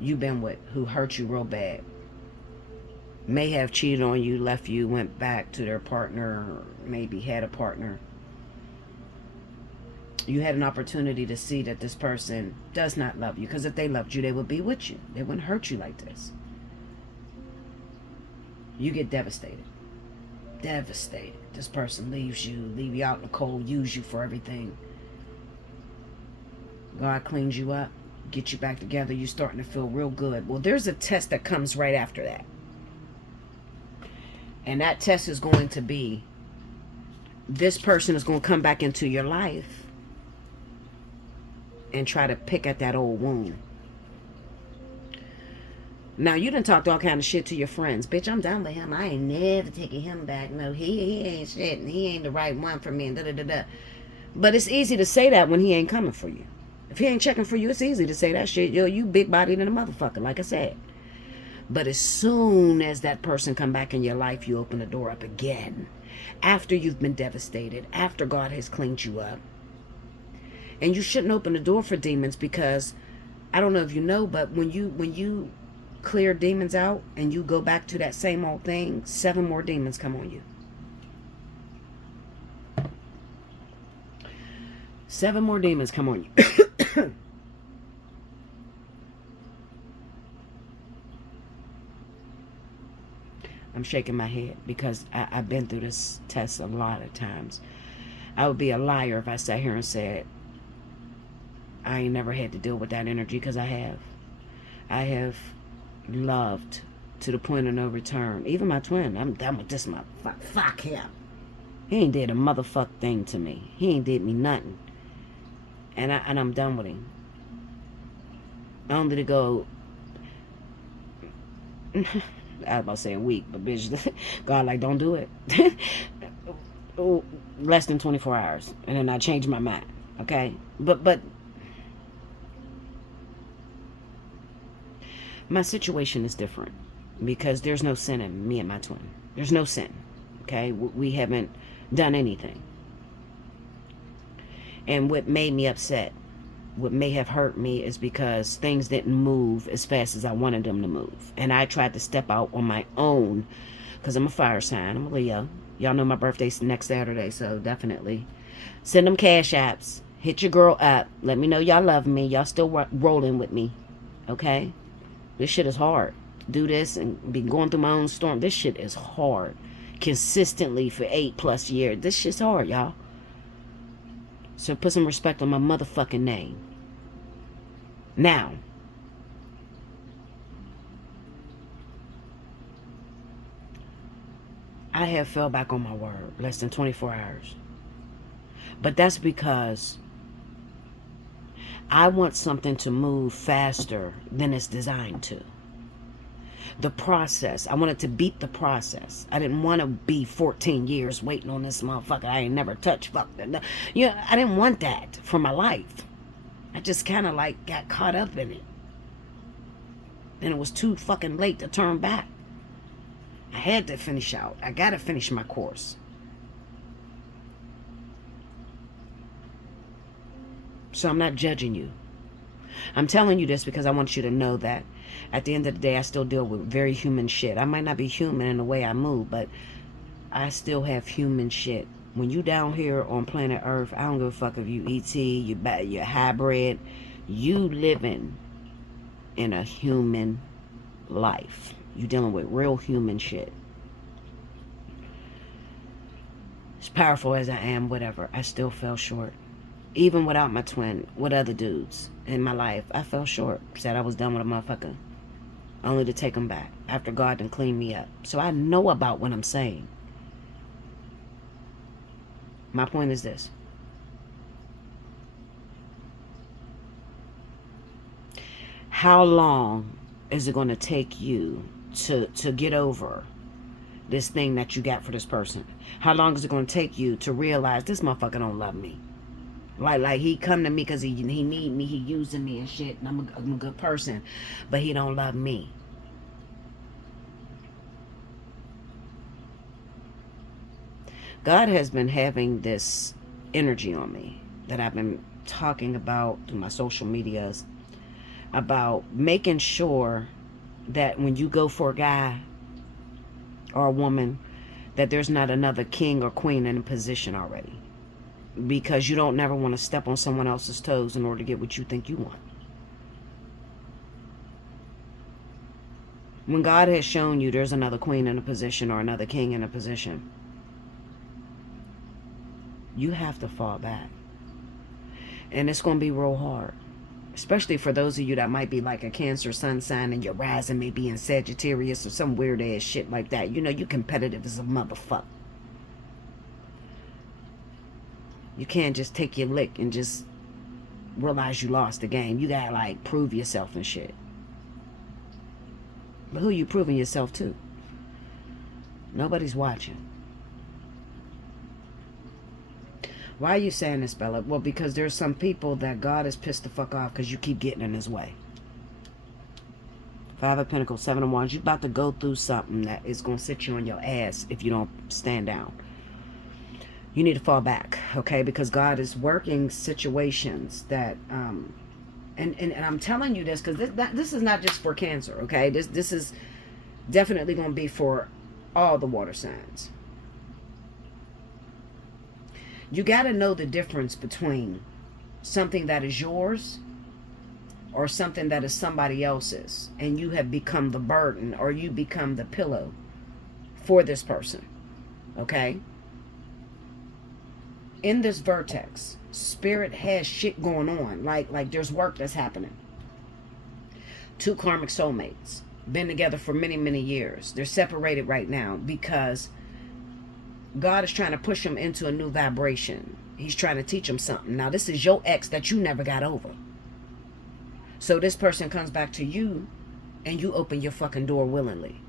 you've been with, who hurt you real bad. May have cheated on you, left you, went back to their partner, or maybe had a partner. You had an opportunity to see that this person does not love you. Because if they loved you, they would be with you. They wouldn't hurt you like this. you get devastated. Devastated. This person leaves you, leave you out in the cold, use you for everything. God cleans you up, get you back together, you're starting to feel real good. Well, there's a test that comes right after that. And that test is going to be, this person is going to come back into your life and try to pick at that old wound. Now, you done talked all kind of shit to your friends. Bitch, I'm done with him. I ain't never taking him back. No, he ain't shit, and he ain't the right one for me, and da-da-da-da. But it's easy to say that when he ain't coming for you. If he ain't checking for you, it's easy to say that shit. Yo, you big-bodied and a motherfucker, like I said. But as soon as that person come back in your life, you open the door up again. After you've been devastated, after God has cleaned you up. And you shouldn't open the door for demons, because I don't know if you know, but when you clear demons out and you go back to that same old thing, 7 more demons come on you. 7 more demons come on you. I'm shaking my head because I've been through this test a lot of times. I would be a liar if I sat here and said I ain't never had to deal with that energy, because I have. I have loved to the point of no return. Even my twin, I'm done with this motherfucker. Fuck him. He ain't did a motherfuck thing to me. He ain't did me nothing. And I'm done with him. Only to go I was about to say a week, but bitch, God like, don't do it. Less than 24 hours. And then I changed my mind. Okay? But my situation is different, because there's no sin in me and my twin. There's no sin. Okay? We haven't done anything. And what made me upset, what may have hurt me, is because things didn't move as fast as I wanted them to move. And I tried to step out on my own, because I'm a fire sign. I'm a Leo. Y'all know my birthday's next Saturday, so definitely send them cash apps. Hit your girl up. Let me know y'all love me. Y'all still rolling with me. Okay? This shit is hard. Do this and be going through my own storm. This shit is hard. Consistently for 8+ years. This shit's hard, y'all. So put some respect on my motherfucking name. Now, I have fell back on my word less than 24 hours. But that's because I want something to move faster than it's designed to. The process, I wanted to beat the process. I didn't want to be 14 years waiting on this motherfucker I ain't never touched. Fuck that. You know, I didn't want that for my life. I just kind of like got caught up in it. And it was too fucking late to turn back. I had to finish out. I got to finish my course. So I'm not judging you. I'm telling you this because I want you to know that at the end of the day, I still deal with very human shit. I might not be human in the way I move, but I still have human shit. When you down here on planet Earth, I don't give a fuck if you ET, you're hybrid. You living in a human life. You dealing with real human shit. As powerful as I am, whatever, I still fell short. Even without my twin, with other dudes in my life, I fell short. Said I was done with a motherfucker. Only to take him back after God done cleaned me up. So I know about what I'm saying. My point is this. How long is it going to take you to get over this thing that you got for this person? How long is it going to take you to realize this motherfucker don't love me? Like he come to me because he need me, he using me and shit, and I'm a good person, but he don't love me. God has been having this energy on me that I've been talking about through my social medias, about making sure that when you go for a guy or a woman, that there's not another king or queen in a position already. Because you don't never want to step on someone else's toes in order to get what you think you want. When God has shown you there's another queen in a position or another king in a position, you have to fall back. And it's going to be real hard. Especially for those of you that might be like a Cancer sun sign and your rising may be in Sagittarius or some weird ass shit like that. You know, you competitive as a motherfucker. You can't just take your lick and just realize you lost the game. You gotta like prove yourself and shit. But who you proving yourself to? Nobody's watching. Why are you saying this, Bella? Well, because there's some people that God is pissed the fuck off because you keep getting in his way. 5 of Pentacles, 7 of Wands. You're about to go through something that is going to sit you on your ass if you don't stand down. You need to fall back, okay? Because God is working situations that, and I'm telling you this because this is not just for Cancer, okay? This is definitely going to be for all the water signs. You got to know the difference between something that is yours or something that is somebody else's, and you have become the burden or you become the pillow for this person, okay? In this vertex, Spirit has shit going on. Like there's work that's happening. 2 karmic soulmates. Been together for many, many years. They're separated right now because God is trying to push them into a new vibration. He's trying to teach them something. Now, this is your ex that you never got over. So this person comes back to you and you open your fucking door willingly.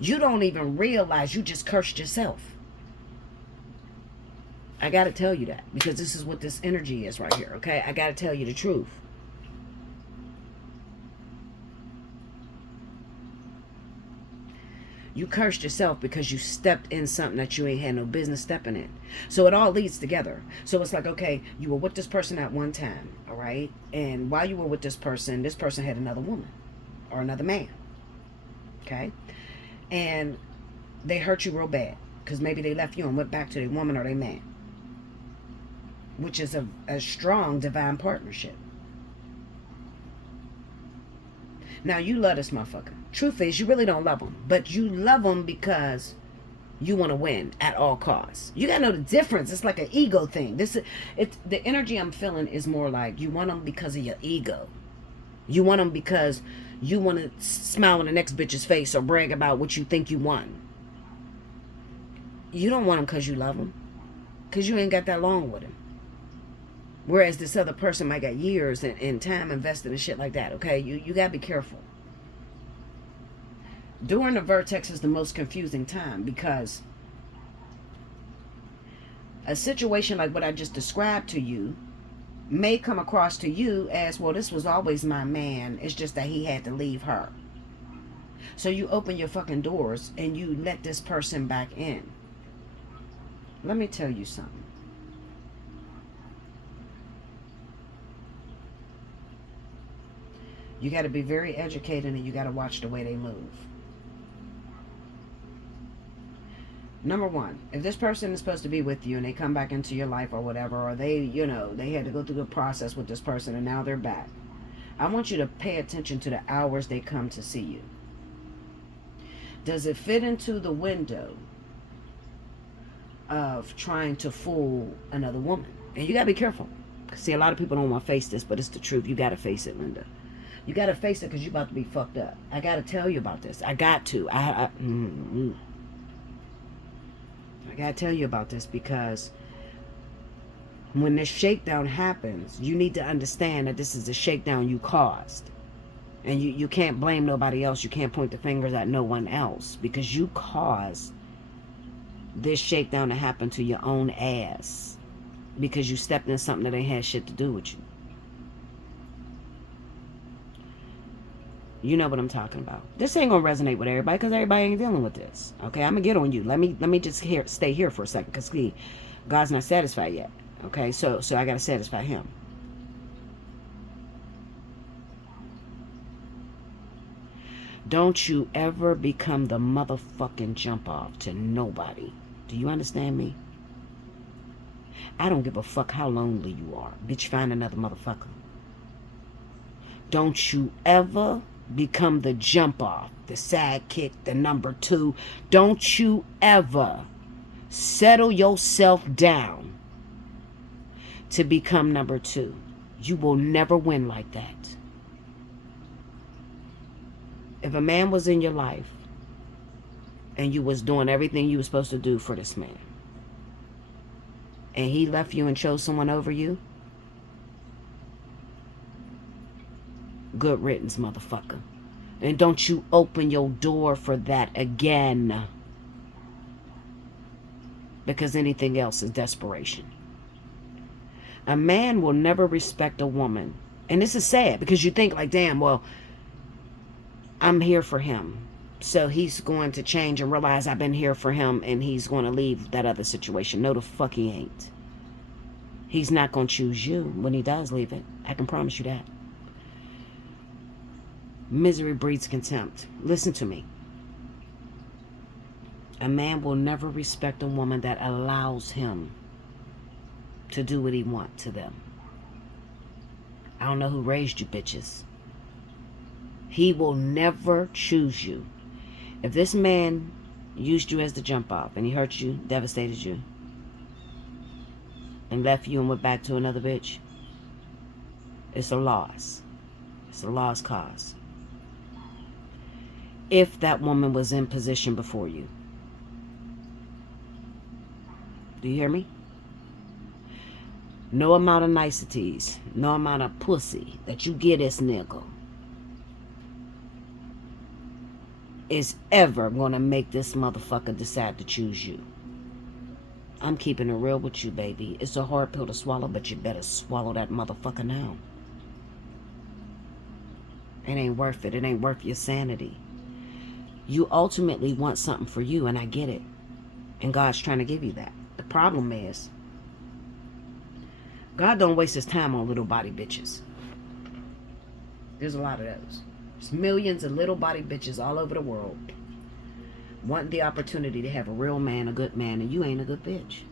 You don't even realize you just cursed yourself. I got to tell you that because this is what this energy is right here, okay? I got to tell you the truth. You cursed yourself because you stepped in something that you ain't had no business stepping in. So it all leads together. So it's like, okay, you were with this person at one time, all right? And while you were with this person had another woman or another man, okay? And they hurt you real bad because maybe they left you and went back to their woman or their man, which is a strong divine partnership. Now, you love this motherfucker. Truth is, you really don't love him. But you love him because you want to win at all costs. You got to know the difference. It's like an ego thing. The energy I'm feeling is more like you want him because of your ego. You want him because you want to smile in the next bitch's face or brag about what you think you won. You don't want him because you love him. Because you ain't got that long with him. Whereas this other person might got years and time invested in shit like that, okay? You got to be careful. During the vertex is the most confusing time because a situation like what I just described to you may come across to you as, well, this was always my man. It's just that he had to leave her. So you open your fucking doors and you let this person back in. Let me tell you something. You got to be very educated and you got to watch the way they move. Number one, if this person is supposed to be with you and they come back into your life or whatever, or they, you know, they had to go through the process with this person and now they're back, I want you to pay attention to the hours they come to see you. Does it fit into the window of trying to fool another woman? And you got to be careful. See, a lot of people don't want to face this, but it's the truth. You got to face it, Linda. You got to face it because you're about to be fucked up. I got to tell you about this. I got to. I got to tell you about this because when this shakedown happens, you need to understand that this is a shakedown you caused. And you can't blame nobody else. You can't point the fingers at no one else because you caused this shakedown to happen to your own ass because you stepped in something that ain't had shit to do with you. You know what I'm talking about. This ain't gonna resonate with everybody because everybody ain't dealing with this. Okay, I'm gonna get on you. Let me just stay here for a second because God's not satisfied yet. Okay, so I gotta satisfy him. Don't you ever become the motherfucking jump off to nobody. Do you understand me? I don't give a fuck how lonely you are. Bitch, find another motherfucker. Don't you ever become the jump off, the sidekick, the number two. Don't you ever settle yourself down to become number two. You will never win like that. If a man was in your life and you was doing everything you were supposed to do for this man, and he left you and chose someone over you, good riddance, motherfucker. And don't you open your door for that again. Because anything else is desperation. A man will never respect a woman. And this is sad because you think like, damn, well, I'm here for him. So he's going to change and realize I've been here for him and he's going to leave that other situation. No, the fuck he ain't. He's not going to choose you when he does leave it. I can promise you that. Misery breeds contempt. Listen to me. A man will never respect a woman that allows him to do what he wants to them. I don't know who raised you bitches. He will never choose you. If this man used you as the jump off and he hurt you, devastated you, and left you and went back to another bitch, it's a loss. It's a lost cause. If that woman was in position before you. Do you hear me? No amount of niceties, no amount of pussy that you get this nigga is ever going to make this motherfucker decide to choose you. I'm keeping it real with you, baby. It's a hard pill to swallow, but you better swallow that motherfucker now. It ain't worth it. It ain't worth your sanity. You ultimately want something for you, and I get it. And God's trying to give you that. The problem is, God don't waste his time on little body bitches. There's a lot of those. There's millions of little body bitches all over the world wanting the opportunity to have a real man, a good man, and you ain't a good bitch.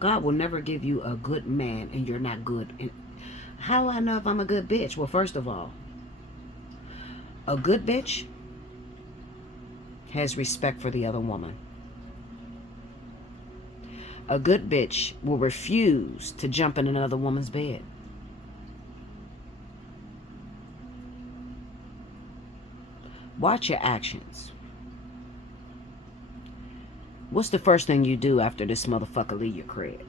God will never give you a good man and you're not good. And how do I know if I'm a good bitch? Well, first of all, a good bitch has respect for the other woman. A good bitch will refuse to jump in another woman's bed. Watch your actions. What's the first thing you do after this motherfucker leave your crib?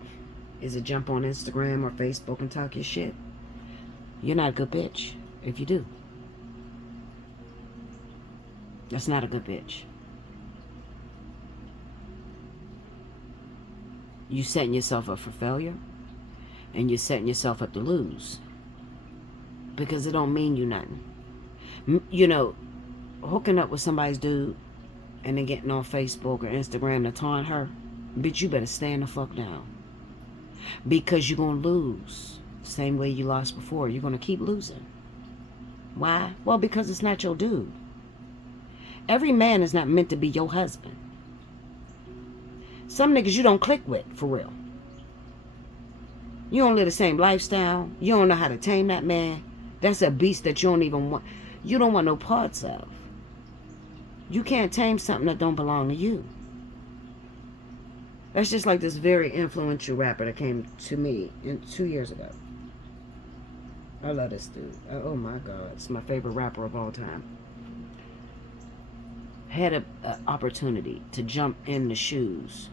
Is it jump on Instagram or Facebook and talk your shit? You're not a good bitch if you do. That's not a good bitch. You setting yourself up for failure, and you're setting yourself up to lose, because it don't mean you nothing. You know, hooking up with somebody's dude and then getting on Facebook or Instagram to taunt her, bitch, you better stand the fuck down, because you're gonna lose same way you lost before. You're gonna keep losing. Why? Well, because it's not your dude. Every man is not meant to be your husband. Some niggas you don't click with, for real. You don't live the same lifestyle. You don't know how to tame that man. That's a beast that you don't even want. You don't want no parts of. You can't tame something that don't belong to you. That's just like this very influential rapper that came to me 2 years ago. I love this dude. Oh my God. It's my favorite rapper of all time. Had an opportunity to jump in the shoes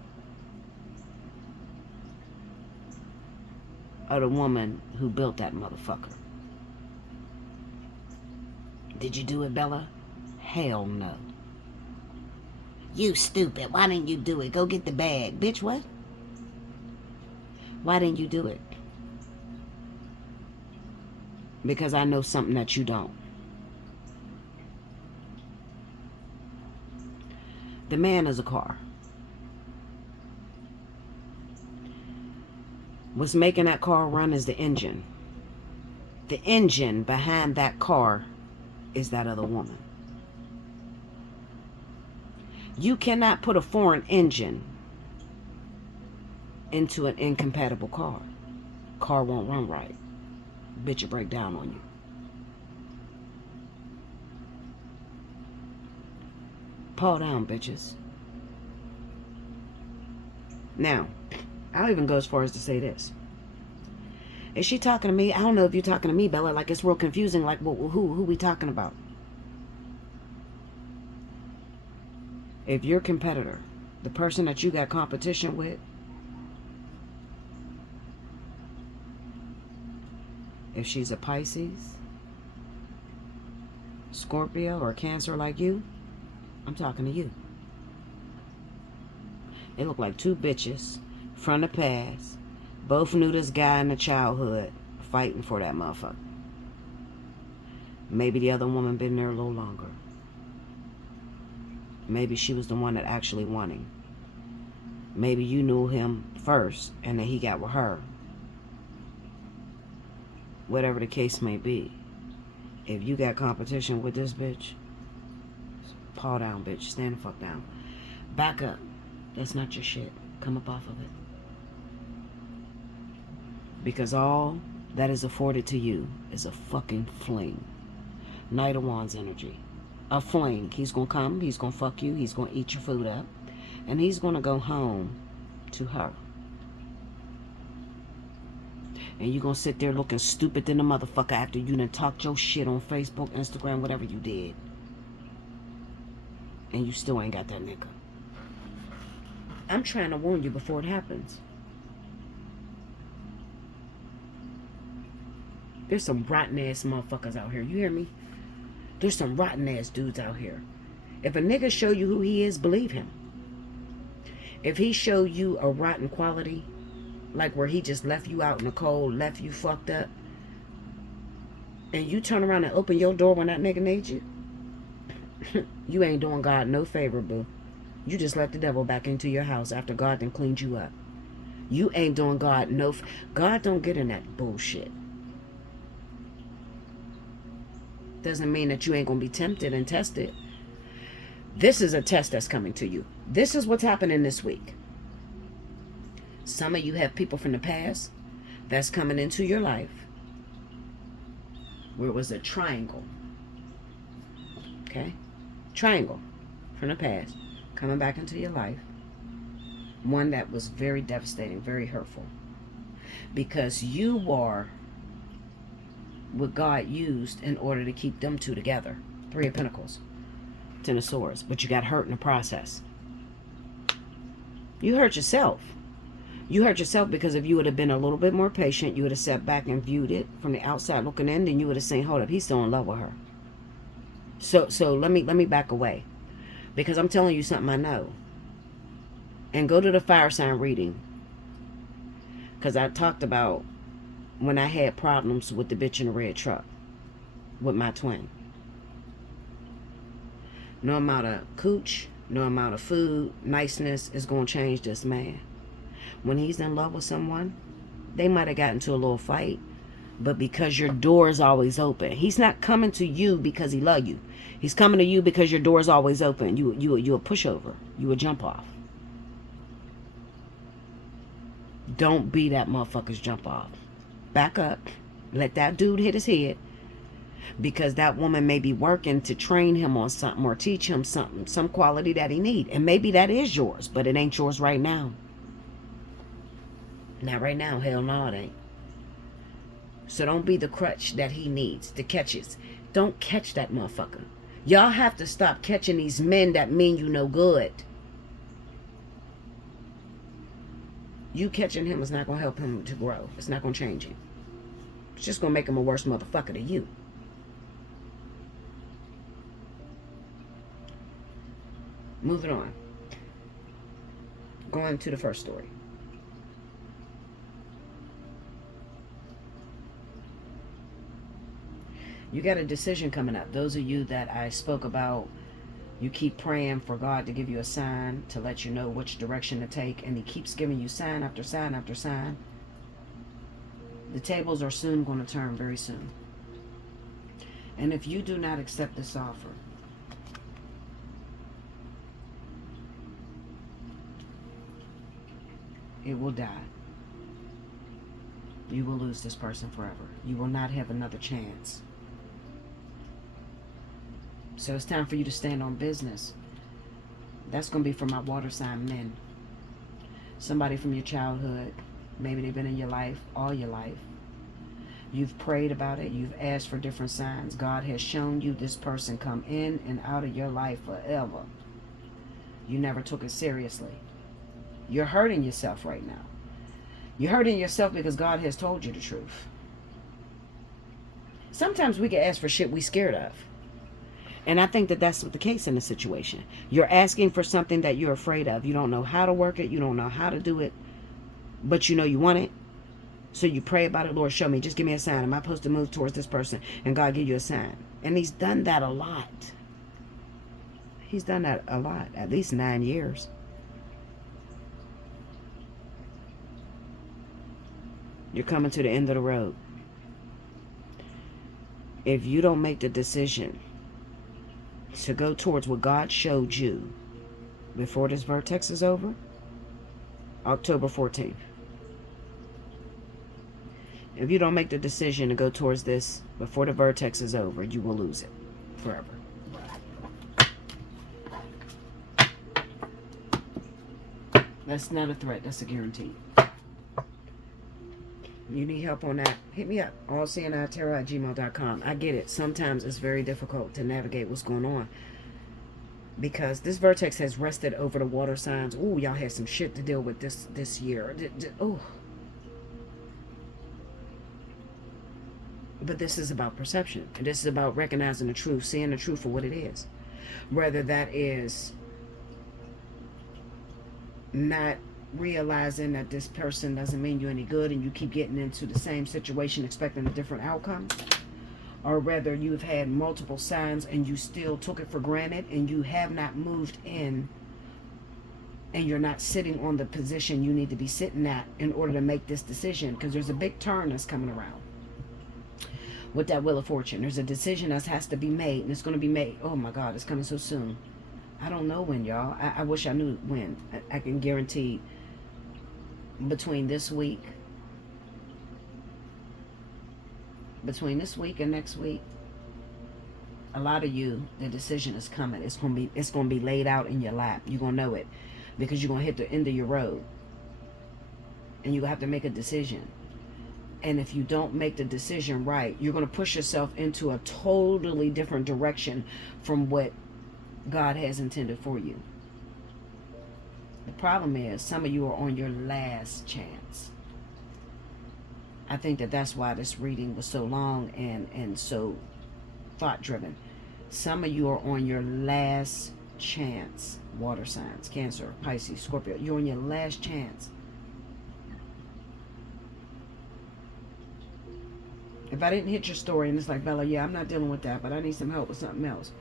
of the woman who built that motherfucker. Did you do it, Bella? Hell no. You stupid. Why didn't you do it? Go get the bag. Bitch, what? Why didn't you do it? Because I know something that you don't. The man is a car. What's making that car run is the engine. The engine behind that car is that other woman. You cannot put a foreign engine into an incompatible car. Car won't run right. Bitch will break down on you. Paw down, bitches. Now, I'll even go as far as to say this. Is she talking to me? I don't know if you're talking to me, Bella. Like, it's real confusing. Like, who we talking about? If your competitor, the person that you got competition with, if she's a Pisces, Scorpio, or Cancer like you, I'm talking to you. They look like two bitches from the past. Both knew this guy in the childhood, fighting for that motherfucker. Maybe the other woman been there a little longer. Maybe she was the one that actually won him. Maybe you knew him first and then he got with her. Whatever the case may be. If you got competition with this bitch, paw down, bitch. Stand the fuck down. Back up. That's not your shit. Come up off of it. Because all that is afforded to you is a fucking fling. Knight of Wands energy. A fling. He's going to come. He's going to fuck you. He's going to eat your food up. And he's going to go home to her. And you're going to sit there looking stupid than a motherfucker after you done talked your shit on Facebook, Instagram, whatever you did. And you still ain't got that nigga. I'm trying to warn you before it happens. There's some rotten ass motherfuckers out here. You hear me? There's some rotten ass dudes out here. If a nigga show you who he is, believe him. If he show you a rotten quality, like where he just left you out in the cold, left you fucked up, and you turn around and open your door when that nigga needs you, you ain't doing God no favor, boo. You just let the devil back into your house after God done cleaned you up. You ain't doing God no... God don't get in that bullshit. Doesn't mean that you ain't going to be tempted and tested. This is a test that's coming to you. This is what's happening this week. Some of you have people from the past that's coming into your life where it was a triangle. Okay? Triangle from the past coming back into your life. One that was very devastating, very hurtful. Because you are what God used in order to keep them two together. Three of Pentacles. Ten of Swords. But you got hurt in the process. You hurt yourself. You hurt yourself because if you would have been a little bit more patient, you would have sat back and viewed it from the outside looking in, then you would have seen, hold up, he's still in love with her. So let me back away. Because I'm telling you something I know. And go to the fire sign reading. Because I talked about when I had problems with the bitch in the red truck with my twin. No amount of cooch, no amount of food, niceness is going to change this man. When he's in love with someone, they might have gotten into a little fight, but because your door is always open. He's not coming to you because he loves you. He's coming to you because your door is always open. You a pushover. You a jump off. Don't be that motherfucker's jump off. Back up. Let that dude hit his head. Because that woman may be working to train him on something or teach him something, some quality that he needs. And maybe that is yours, but it ain't yours right now. Not right now. Hell no, it ain't. So don't be the crutch that he needs, the catches. Don't catch that motherfucker. Y'all have to stop catching these men that mean you no good. You catching him is not going to help him to grow. It's not going to change him. It's just going to make him a worse motherfucker to you. Moving on. Going to the first story. You got a decision coming up. Those of you that I spoke about, you keep praying for God to give you a sign to let you know which direction to take, and he keeps giving you sign after sign after sign. The tables are soon going to turn, very soon. And if you do not accept this offer, it will die. You will lose this person forever. You will not have another chance. So it's time for you to stand on business. That's going to be for my water sign men. Somebody from your childhood. Maybe they've been in your life all your life. You've prayed about it. You've asked for different signs. God has shown you this person come in and out of your life forever. You never took it seriously. You're hurting yourself right now. You're hurting yourself because God has told you the truth. Sometimes we can ask for shit we scared of. And I think that that's the case in the situation. You're asking for something that you're afraid of. You don't know how to work it. You don't know how to do it. But you know you want it. So you pray about it. Lord, show me. Just give me a sign. Am I supposed to move towards this person? And God give you a sign. And he's done that a lot. He's done that a lot. At least 9 years. You're coming to the end of the road. If you don't make the decision to go towards what God showed you before this vertex is over, October 14th. If you don't make the decision to go towards this before the vertex is over, you will lose it forever. That's not a threat. That's a guarantee. You need help on that, hit me up. Allseeingeyetarot@gmail.com. I get it. Sometimes it's very difficult to navigate what's going on because this vertex has rested over the water signs. Ooh, y'all had some shit to deal with this year. Ooh. But this is about perception. And this is about recognizing the truth, seeing the truth for what it is. Whether that is not realizing that this person doesn't mean you any good and you keep getting into the same situation expecting a different outcome, or whether you've had multiple signs and you still took it for granted and you have not moved in and you're not sitting on the position you need to be sitting at in order to make this decision, because there's a big turn that's coming around with that Wheel of Fortune. There's a decision that has to be made, and it's going to be made. Oh my God, it's coming so soon. I don't know when, y'all. I wish I knew when. I can guarantee between this week and next week, a lot of you, the decision is coming. It's going to be laid out in your lap. You're going to know it because you're going to hit the end of your road and you're going to have to make a decision. And if you don't make the decision right, you're going to push yourself into a totally different direction from what God has intended for you. The problem is some of you are on your last chance. I think that that's why this reading was so long and so thought-driven. Some of you are on your last chance. Water signs, Cancer, Pisces, Scorpio. You're on your last chance. If I didn't hit your story and it's like, Bella, yeah, I'm not dealing with that, but I need some help with something else,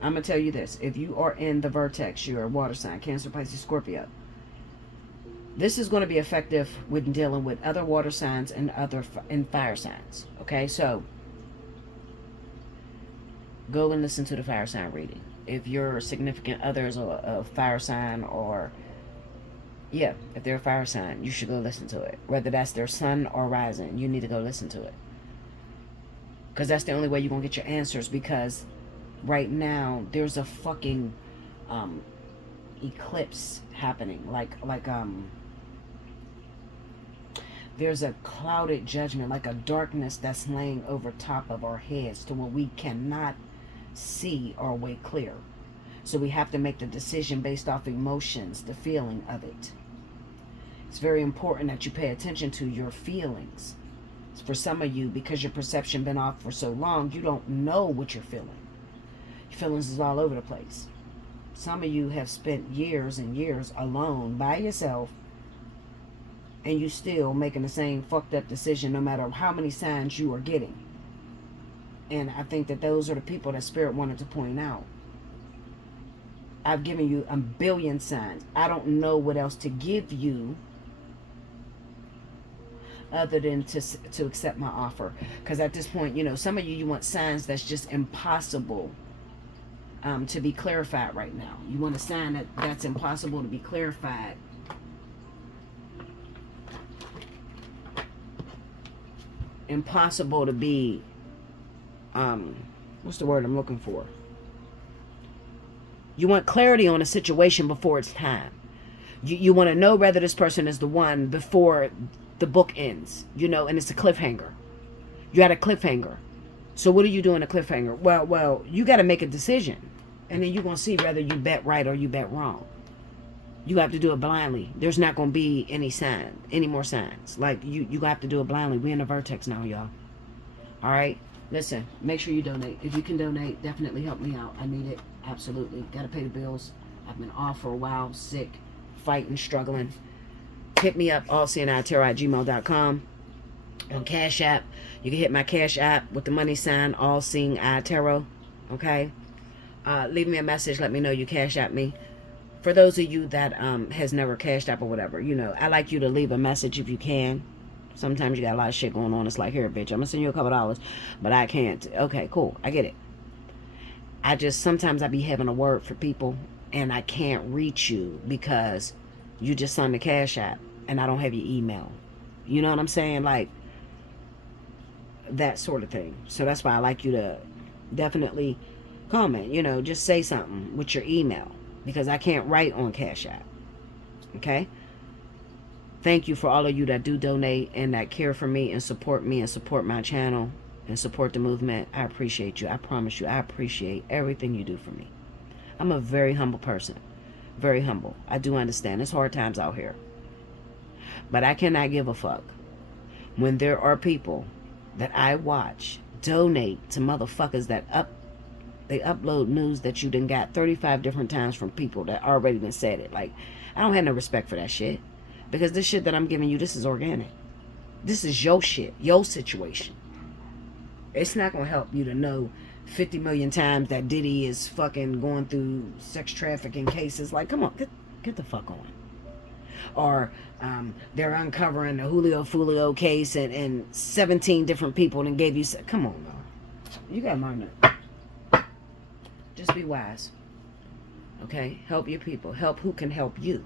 I'm going to tell you this. If you are in the vertex, you're a water sign, Cancer, Pisces, Scorpio. This is going to be effective when dealing with other water signs and fire signs. Okay, so go and listen to the fire sign reading. If your significant others are a fire sign, or yeah, if they're a fire sign, you should go listen to it. Whether that's their sun or rising, you need to go listen to it. Because that's the only way you're going to get your answers, because right now there's a fucking eclipse happening. There's a clouded judgment, like a darkness that's laying over top of our heads to where we cannot see our way clear. So we have to make the decision based off emotions, the feeling of it. It's very important that you pay attention to your feelings. For some of you, because your perception been off for so long, you don't know what you're feeling. Your feelings is all over the place. Some of you have spent years and years alone by yourself, and you still making the same fucked up decision no matter how many signs you are getting. And I think that those are the people that Spirit wanted to point out. I've given you a billion signs. I don't know what else to give you other than to accept my offer. Because at this point, you know, some of you want signs that's just impossible to be clarified right now. You want a sign that's impossible to be clarified. Impossible to be, what's the word I'm looking for? You want clarity on a situation before it's time. You want to know whether this person is the one before the book ends, you know, and it's a cliffhanger. You had a cliffhanger. So what do you do in a cliffhanger? Well, you got to make a decision. And then you're going to see whether you bet right or you bet wrong. You have to do it blindly. There's not going to be any more signs. Like, you have to do it blindly. We're in a vortex now, y'all. All right? Listen, make sure you donate. If you can donate, definitely help me out. I need it. Absolutely. Got to pay the bills. I've been off for a while, sick, fighting, struggling. Hit me up, allseeingeyetarot@gmail.com. On Cash App. You can hit my Cash App with the money sign, Allseeingeyetarot. Okay? Leave me a message. Let me know you Cash App me. For those of you that has never Cashed App or whatever, you know, I like you to leave a message if you can. Sometimes you got a lot of shit going on. It's like, here, bitch, I'm going to send you a couple dollars, but I can't. Okay, cool. I get it. Sometimes I be having a word for people, and I can't reach you because you just signed the Cash App, and I don't have your email. You know what I'm saying? Like, that sort of thing. So that's why I like you to definitely comment, you know, just say something with your email, because I can't write on Cash App. Okay? Thank you for all of you that do donate and that care for me and support my channel and support the movement. I appreciate you. I promise you, I appreciate everything you do for me. I'm a very humble person. Very humble. I do understand. It's hard times out here. But I cannot give a fuck when there are people that I watch donate to motherfuckers that they upload news that you done got 35 different times from people that already done said it. Like, I don't have no respect for that shit. Because this shit that I'm giving you, this is organic. This is your shit, your situation. It's not going to help you to know 50 million times that Diddy is fucking going through sex trafficking cases. Like, come on, get the fuck on. Or they're uncovering the Julio Fulio case and 17 different people and gave you... Come on, girl. You got to learn that. Just be wise. Okay? Help your people. Help who can help you.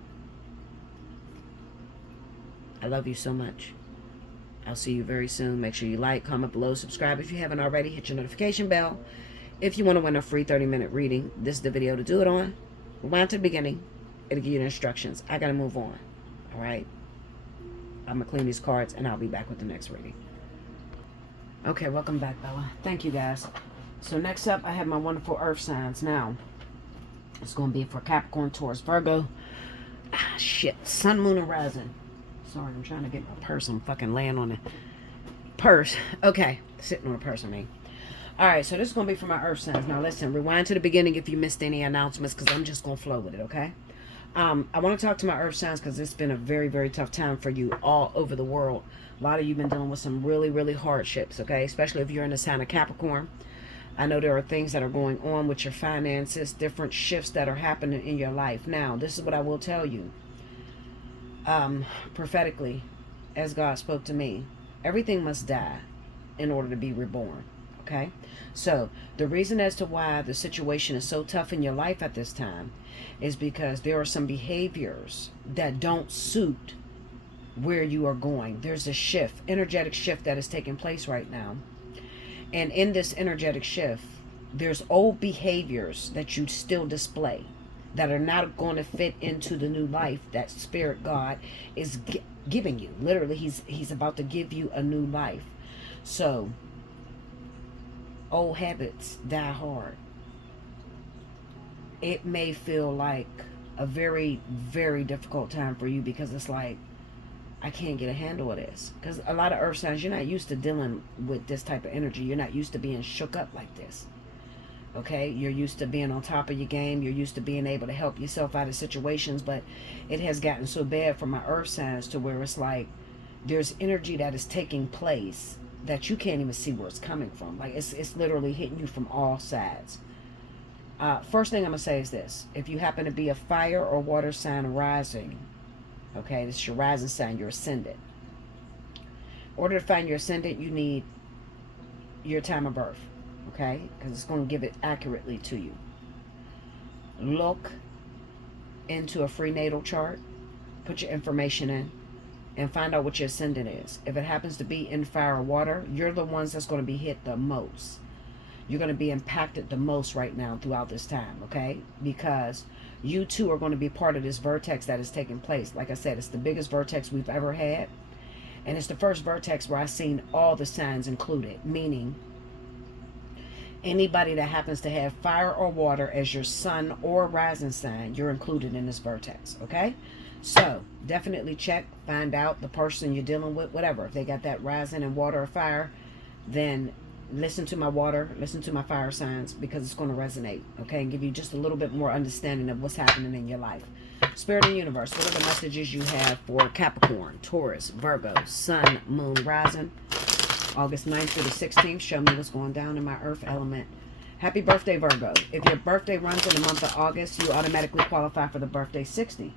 I love you so much. I'll see you very soon. Make sure you like, comment below, subscribe if you haven't already. Hit your notification bell. If you want to win a free 30-minute reading, this is the video to do it on. Rewind to the beginning. It'll give you the instructions. I got to move on. All right? I'm going to clean these cards, and I'll be back with the next reading. Okay, welcome back, Bella. Thank you, guys. So next up, I have my wonderful earth signs. Now, it's going to be for Capricorn, Taurus, Virgo. Ah, shit. Sun, Moon, and Rising. Sorry, I'm trying to get my purse. I'm fucking laying on the purse. Okay, sitting on the purse, I mean. Alright, so this is going to be for my earth signs. Now, listen, rewind to the beginning if you missed any announcements, because I'm just going to flow with it, okay? I want to talk to my earth signs because it's been a very, very tough time for you all over the world. A lot of you have been dealing with some really, really hardships, okay? Especially if you're in the sign of Capricorn. I know there are things that are going on with your finances, different shifts that are happening in your life. Now, this is what I will tell you. Prophetically, as God spoke to me, everything must die in order to be reborn. Okay, so the reason as to why the situation is so tough in your life at this time is because there are some behaviors that don't suit where you are going. There's a shift, energetic shift that is taking place right now, and in this energetic shift, there's old behaviors that you still display that are not going to fit into the new life that Spirit God is giving you. Literally, he's about to give you a new life. So, old habits die hard. It may feel like a very, very difficult time for you because it's like, I can't get a handle of this. Because a lot of earth signs, you're not used to dealing with this type of energy. You're not used to being shook up like this. Okay, you're used to being on top of your game. You're used to being able to help yourself out of situations, but it has gotten so bad for my earth signs to where it's like there's energy that is taking place that you can't even see where it's coming from. Like it's literally hitting you from all sides. First thing I'm gonna say is this: if you happen to be a fire or water sign rising, okay, this is your rising sign, your ascendant. In order to find your ascendant, you need your time of birth. Okay, because it's going to give it accurately to you. Look into a free natal chart, put your information in, and find out what your ascendant is. If it happens to be in fire or water, you're the ones that's going to be hit the most. you're going to be impacted the most right now throughout this time, okay? Because you too are going to be part of this vertex that is taking place. Like I said, it's the biggest vertex we've ever had. And it's the first vertex where I've seen all the signs included, meaning anybody that happens to have fire or water as your sun or rising sign, you're included in this vertex, okay? So definitely check, find out the person you're dealing with, whatever. If they got that rising and water or fire, then listen to my water, listen to my fire signs, because it's going to resonate, okay, and give you just a little bit more understanding of what's happening in your life. Spirit and universe, what are the messages you have for Capricorn, Taurus, Virgo, Sun, Moon, Rising, August 9th through the 16th? Show me what's going down in my earth element. Happy birthday, Virgo. If your birthday runs in the month of August, you automatically qualify for the birthday 60.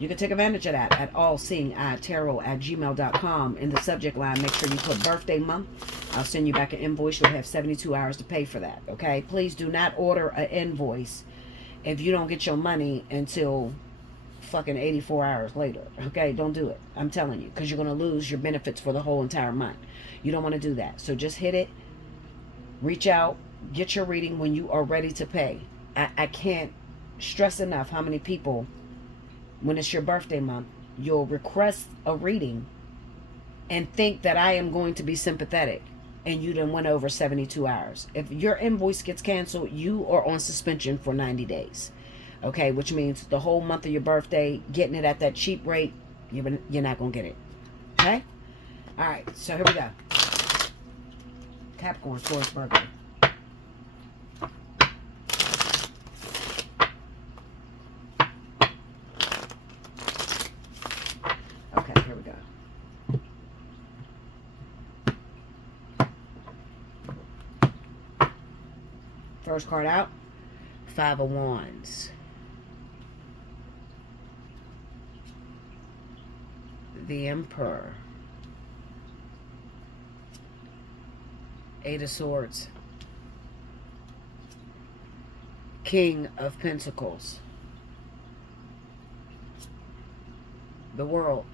You can take advantage of that at allseeingeyetarot@gmail.com. In the subject line, make sure you put birthday month. I'll send you back an invoice. You'll have 72 hours to pay for that, okay? Please do not order an invoice if you don't get your money until fucking 84 hours later, okay? Don't do it. I'm telling you, because you're going to lose your benefits for the whole entire month. You don't want to do that. So just hit it. Reach out. Get your reading when you are ready to pay. I can't stress enough how many people, when it's your birthday month, you'll request a reading and think that I am going to be sympathetic, and you done went over 72 hours. If your invoice gets canceled, you are on suspension for 90 days. Okay, which means the whole month of your birthday, getting it at that cheap rate, you're not going to get it. Okay? All right, so here we go. Capricorn, Taurus, Virgo. Okay, here we go. First card out, Five of Wands. The Emperor. Eight of Swords. King of Pentacles. The World.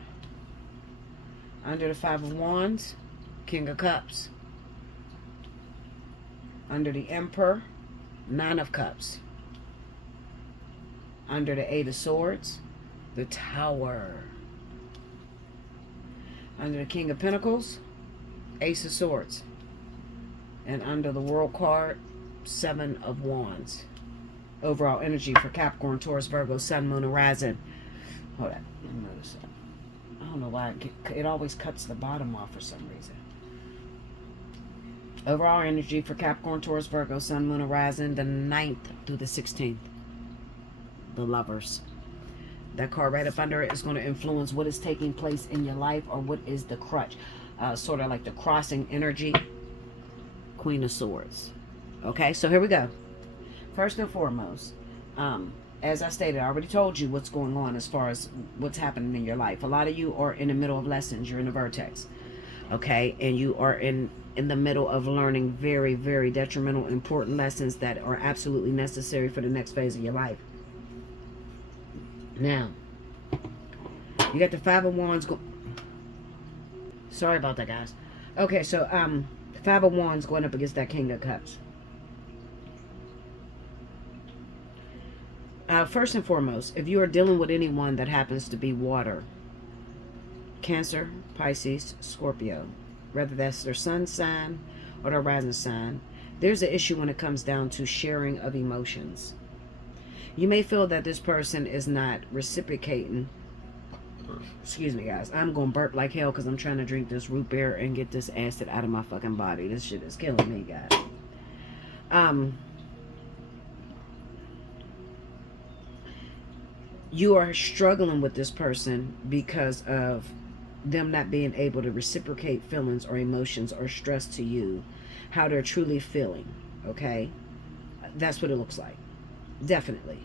Under the Five of Wands, King of Cups. Under the Emperor, Nine of Cups. Under the Eight of Swords, the Tower. Under the King of Pentacles, Ace of Swords. And under the World card, Seven of Wands. Overall energy for Capricorn, Taurus, Virgo, Sun, Moon, and Rising. Hold on. Let me notice that. I don't know why it always cuts the bottom off for some reason. Overall energy for Capricorn, Taurus, Virgo, Sun, Moon, and Rising, the 9th through the 16th. The Lovers. That card right up under it is going to influence what is taking place in your life, or what is the crutch. Sort of like the crossing energy. Queen of Swords. Okay, so here we go. First and foremost, as I stated, I already told you what's going on as far as what's happening in your life. A lot of you are in the middle of lessons. You're in a vertex. Okay, and you are in the middle of learning very, very detrimental, important lessons that are absolutely necessary for the next phase of your life. Now, you got the Five of Wands. Sorry about that, guys. Okay, so Five of Wands going up against that King of Cups. First and foremost, if you are dealing with anyone that happens to be water, Cancer, Pisces, Scorpio, whether that's their sun sign or their rising sign, there's an issue when it comes down to sharing of emotions. You may feel that this person is not reciprocating. Excuse me, guys. I'm going to burp like hell because I'm trying to drink this root beer and get this acid out of my fucking body. This shit is killing me, guys. You are struggling with this person because of them not being able to reciprocate feelings or emotions or stress to you, how they're truly feeling, okay? That's what it looks like. Definitely.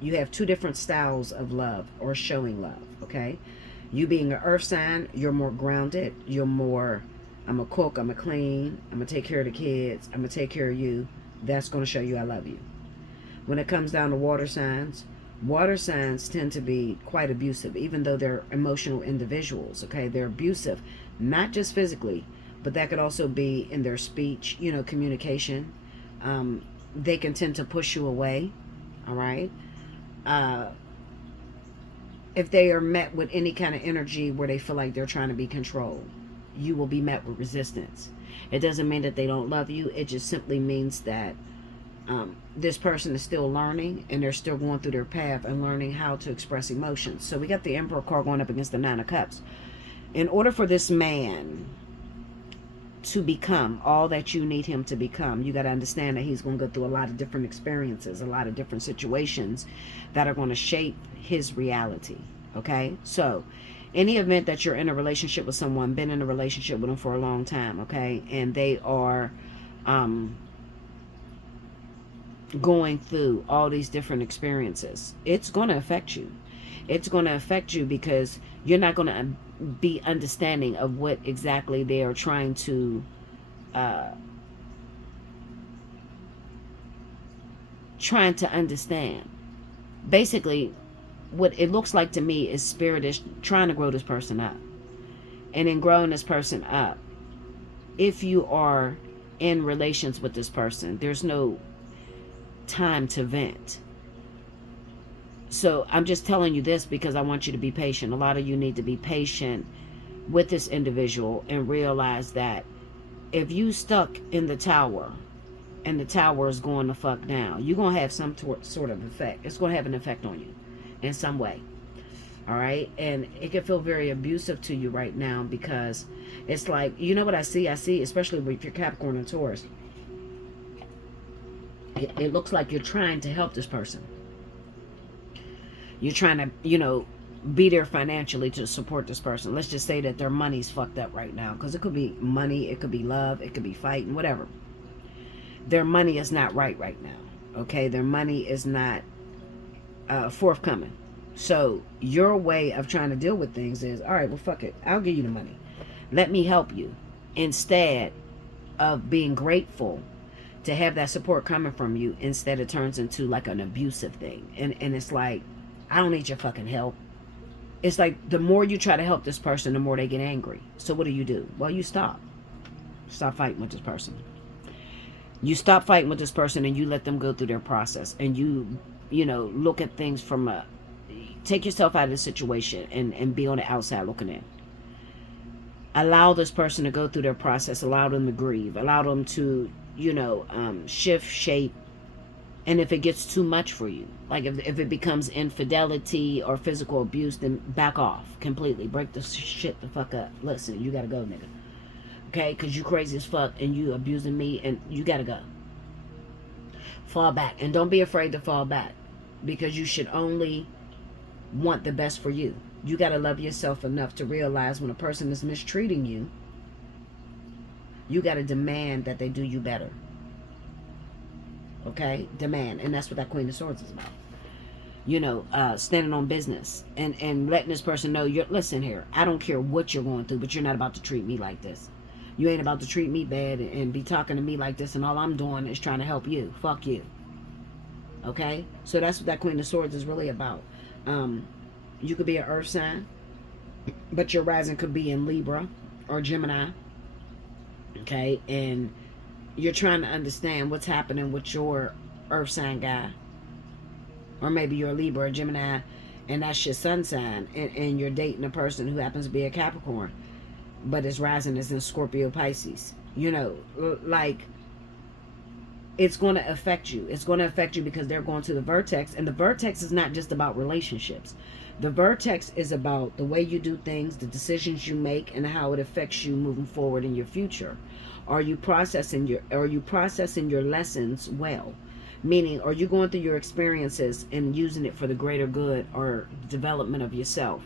You have two different styles of love or showing love, okay? You being an earth sign, you're more grounded. You're more, I'm a cook, I'm a clean, I'm going to take care of the kids, I'm going to take care of you. That's going to show you I love you. When it comes down to water signs tend to be quite abusive, even though they're emotional individuals, okay? They're abusive, not just physically, but that could also be in their speech, communication. they can tend to push you away. All right. If they are met with any kind of energy where they feel like they're trying to be controlled, you will be met with resistance. It doesn't mean that they don't love you. It just simply means that this person is still learning, and they're still going through their path and learning how to express emotions. So we got the Emperor card going up against the Nine of Cups. In order for this man to become all that you need him to become, you got to understand that he's going to go through a lot of different experiences, a lot of different situations that are going to shape his reality. Okay, so any event that you're in a relationship with someone, been in a relationship with them for a long time, okay, and they are going through all these different experiences, it's going to affect you. It's going to affect you because you're not going to be understanding of what exactly they are trying to understand. Basically, what it looks like to me is Spirit is trying to grow this person up. And in growing this person up, if you are in relations with this person, there's no time to vent. So I'm just telling you this because I want you to be patient. A lot of you need to be patient with this individual and realize that if you stuck in the tower and the tower is going the fuck down, you're going to have some sort of effect. It's going to have an effect on you in some way. All right. And it can feel very abusive to you right now because it's like, you know what I see? I see, especially with your Capricorn and Taurus, it looks like you're trying to help this person. You're trying to, be there financially to support this person. Let's just say that their money's fucked up right now, because it could be money, it could be love, it could be fighting, whatever. Their money is not right now. Okay, their money is not forthcoming. So your way of trying to deal with things is, all right, well, fuck it, I'll give you the money, let me help you, instead of being grateful to have that support coming from you. Instead, it turns into like an abusive thing, and it's like, I don't need your fucking help. It's like the more you try to help this person, the more they get angry. So what do? Well, you stop fighting with this person. You stop fighting with this person, and you let them go through their process, and you look at things from take yourself out of the situation and be on the outside looking in. Allow this person to go through their process. Allow them to grieve. Allow them to shift shape. And if it gets too much for you, like if it becomes infidelity or physical abuse, then back off completely. Break the shit the fuck up. Listen, you gotta go, nigga. Okay? Because you crazy as fuck and you abusing me, and you gotta go. Fall back. And don't be afraid to fall back, because you should only want the best for you. You gotta love yourself enough to realize when a person is mistreating you, you gotta demand that they do you better. Okay, demand. And that's what that Queen of Swords is about. Standing on business and letting this person know, listen here, I don't care what you're going through, but you're not about to treat me like this. You ain't about to treat me bad and be talking to me like this, and all I'm doing is trying to help you. Fuck you. Okay, so that's what that Queen of Swords is really about. You could be an earth sign, but your rising could be in Libra or Gemini. Okay, and you're trying to understand what's happening with your earth sign guy. Or maybe you're a Libra or Gemini, and that's your sun sign, and you're dating a person who happens to be a Capricorn, but his rising is in Scorpio, Pisces. Like, it's going to affect you. It's going to affect you because they're going to the vertex, and the vertex is not just about relationships. The vertex is about the way you do things, the decisions you make, and how it affects you moving forward in your future. Are you processing your lessons well? Meaning, are you going through your experiences and using it for the greater good or development of yourself?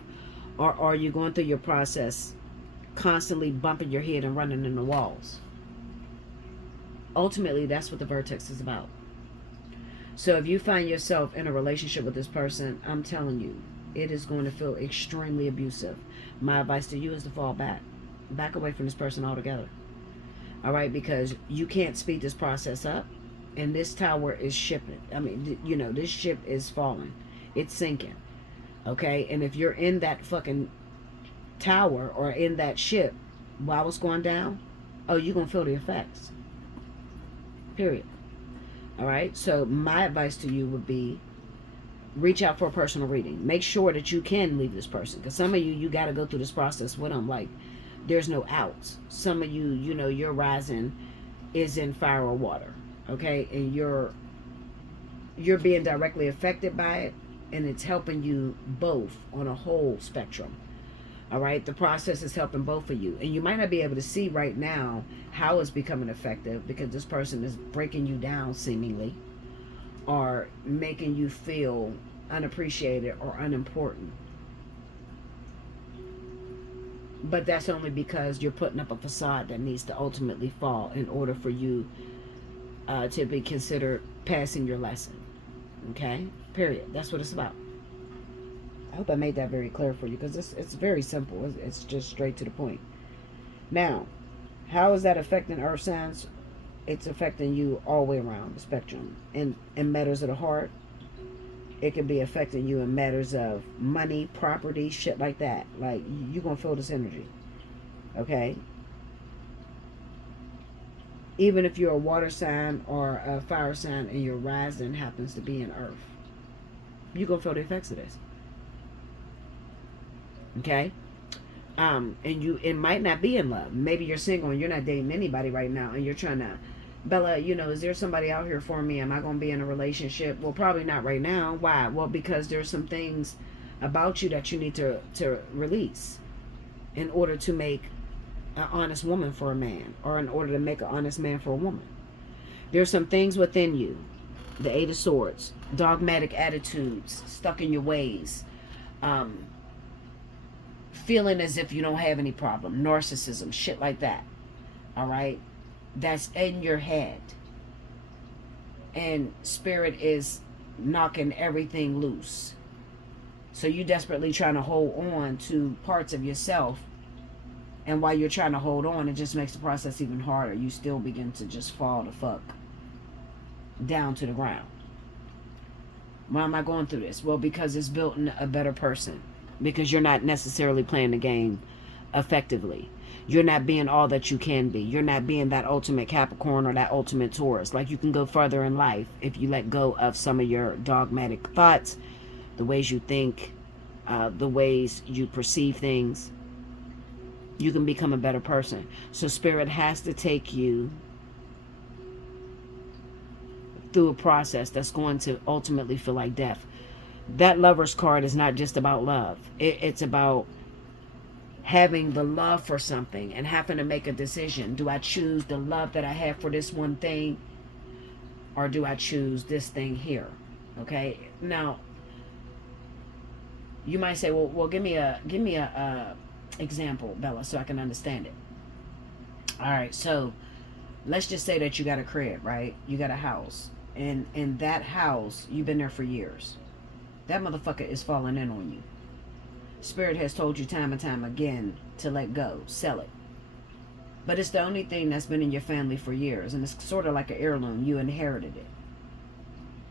Or are you going through your process constantly bumping your head and running into walls? Ultimately, that's what the vertex is about. So if you find yourself in a relationship with this person, I'm telling you, it is going to feel extremely abusive. My advice to you is to fall back. Back away from this person altogether. All right, because you can't speed this process up, and this tower is shipping. I mean, this ship is falling. It's sinking. Okay, and if you're in that fucking tower or in that ship while it's going down, oh, you're going to feel the effects. Period. All right. So my advice to you would be reach out for a personal reading. Make sure that you can leave this person, because some of you got to go through this process with them. Like, there's no outs. Some of you, your rising is in fire or water, okay, and you're being directly affected by it, and it's helping you both on a whole spectrum. All right, the process is helping both of you, and you might not be able to see right now how it's becoming effective, because this person is breaking you down seemingly, or making you feel unappreciated or unimportant. But that's only because you're putting up a facade that needs to ultimately fall in order for you to be considered passing your lesson. Okay? Period. That's what it's about. I hope I made that very clear for you, because it's very simple. It's just straight to the point. Now, how is that affecting earth signs? It's affecting you all the way around the spectrum. In matters of the heart, it can be affecting you in matters of money, property, shit like that. Like, you're going to feel this energy. Okay? Even if you're a water sign or a fire sign and your rising happens to be in earth, you're going to feel the effects of this. Okay? And it might not be in love. Maybe you're single and you're not dating anybody right now, and you're trying to, Bella, is there somebody out here for me? Am I going to be in a relationship? Well, probably not right now. Why? Well, because there's some things about you that you need to release in order to make an honest woman for a man, or in order to make an honest man for a woman. There's some things within you. The Eight of Swords, dogmatic attitudes, stuck in your ways, feeling as if you don't have any problem, narcissism, shit like that. All right? That's in your head. And spirit is knocking everything loose. So you desperately trying to hold on to parts of yourself. And while you're trying to hold on, it just makes the process even harder. You still begin to just fall the fuck down to the ground. Why am I going through this? Well, because it's building a better person. Because you're not necessarily playing the game effectively. You're not being all that you can be. You're not being that ultimate Capricorn or that ultimate Taurus. Like, you can go further in life if you let go of some of your dogmatic thoughts, the ways you think, the ways you perceive things. You can become a better person. So Spirit has to take you through a process that's going to ultimately feel like death. That Lover's card is not just about love. It's about having the love for something and having to make a decision. Do I choose the love that I have for this one thing, or do I choose this thing here? Okay. Now, you might say, well, give me a example, Bella, so I can understand it. All right. So let's just say that you got a crib, right? You got a house, and in that house, you've been there for years. That motherfucker is falling in on you. Spirit has told you time and time again to let go, sell it. But it's the only thing that's been in your family for years, and it's sort of like an heirloom. You inherited it.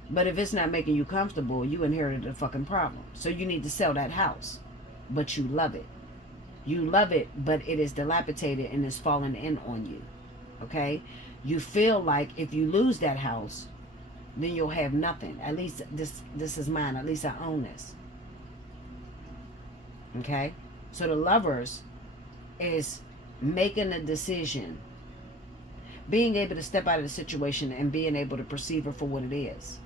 But if it's not making you comfortable, you inherited a fucking problem. So you need to sell that house. But you love it. You love it, but it is dilapidated and is falling in on you. Okay? You feel like if you lose that house, then you'll have nothing. At least this is mine. At least I own this. Okay? So the Lovers is making a decision, being able to step out of the situation and being able to perceive it for what it is.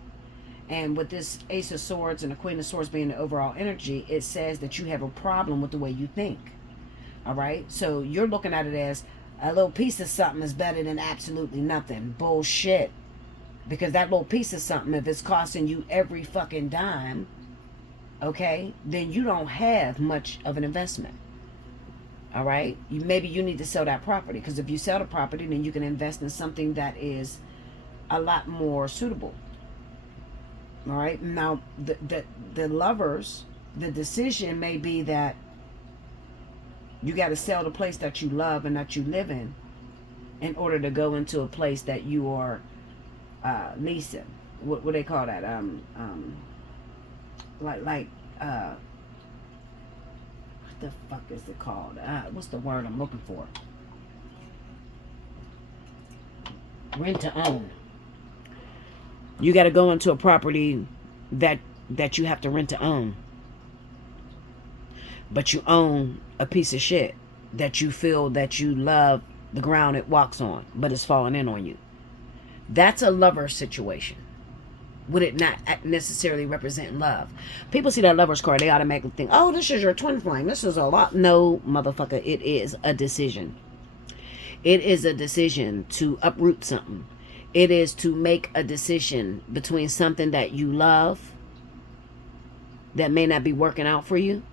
And with this Ace of Swords and the Queen of Swords being the overall energy, it says that you have a problem with the way you think. All right? So you're looking at it as a little piece of something is better than absolutely nothing. Bullshit. Because that little piece of something, if it's costing you every fucking dime, okay, then you don't have much of an investment. All right? Maybe you need to sell that property. Because if you sell the property, then you can invest in something that is a lot more suitable. All right? Now, the Lovers, the decision may be that you got to sell the place that you love and that you live in order to go into a place that you are leasing. What do they call that? What the fuck is it called? What's the word I'm looking for? Rent to own. You got to go into a property that you have to rent to own. But you own a piece of shit that you feel that you love the ground it walks on, but it's falling in on you. That's a lover situation. Would it not necessarily represent love? People see that lover's card, they automatically think, oh, this is your twin flame. This is a lot. No, motherfucker, it is a decision. It is a decision to uproot something. It is to make a decision between something that you love that may not be working out for you.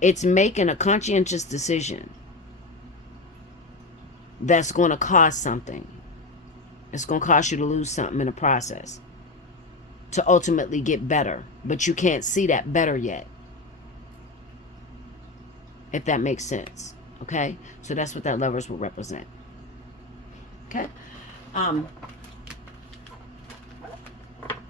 It's making a conscientious decision that's going to cost something. It's going to cost you to lose something in the process to ultimately get better. But you can't see that better yet. If that makes sense. Okay? So that's what that lovers will represent. Okay?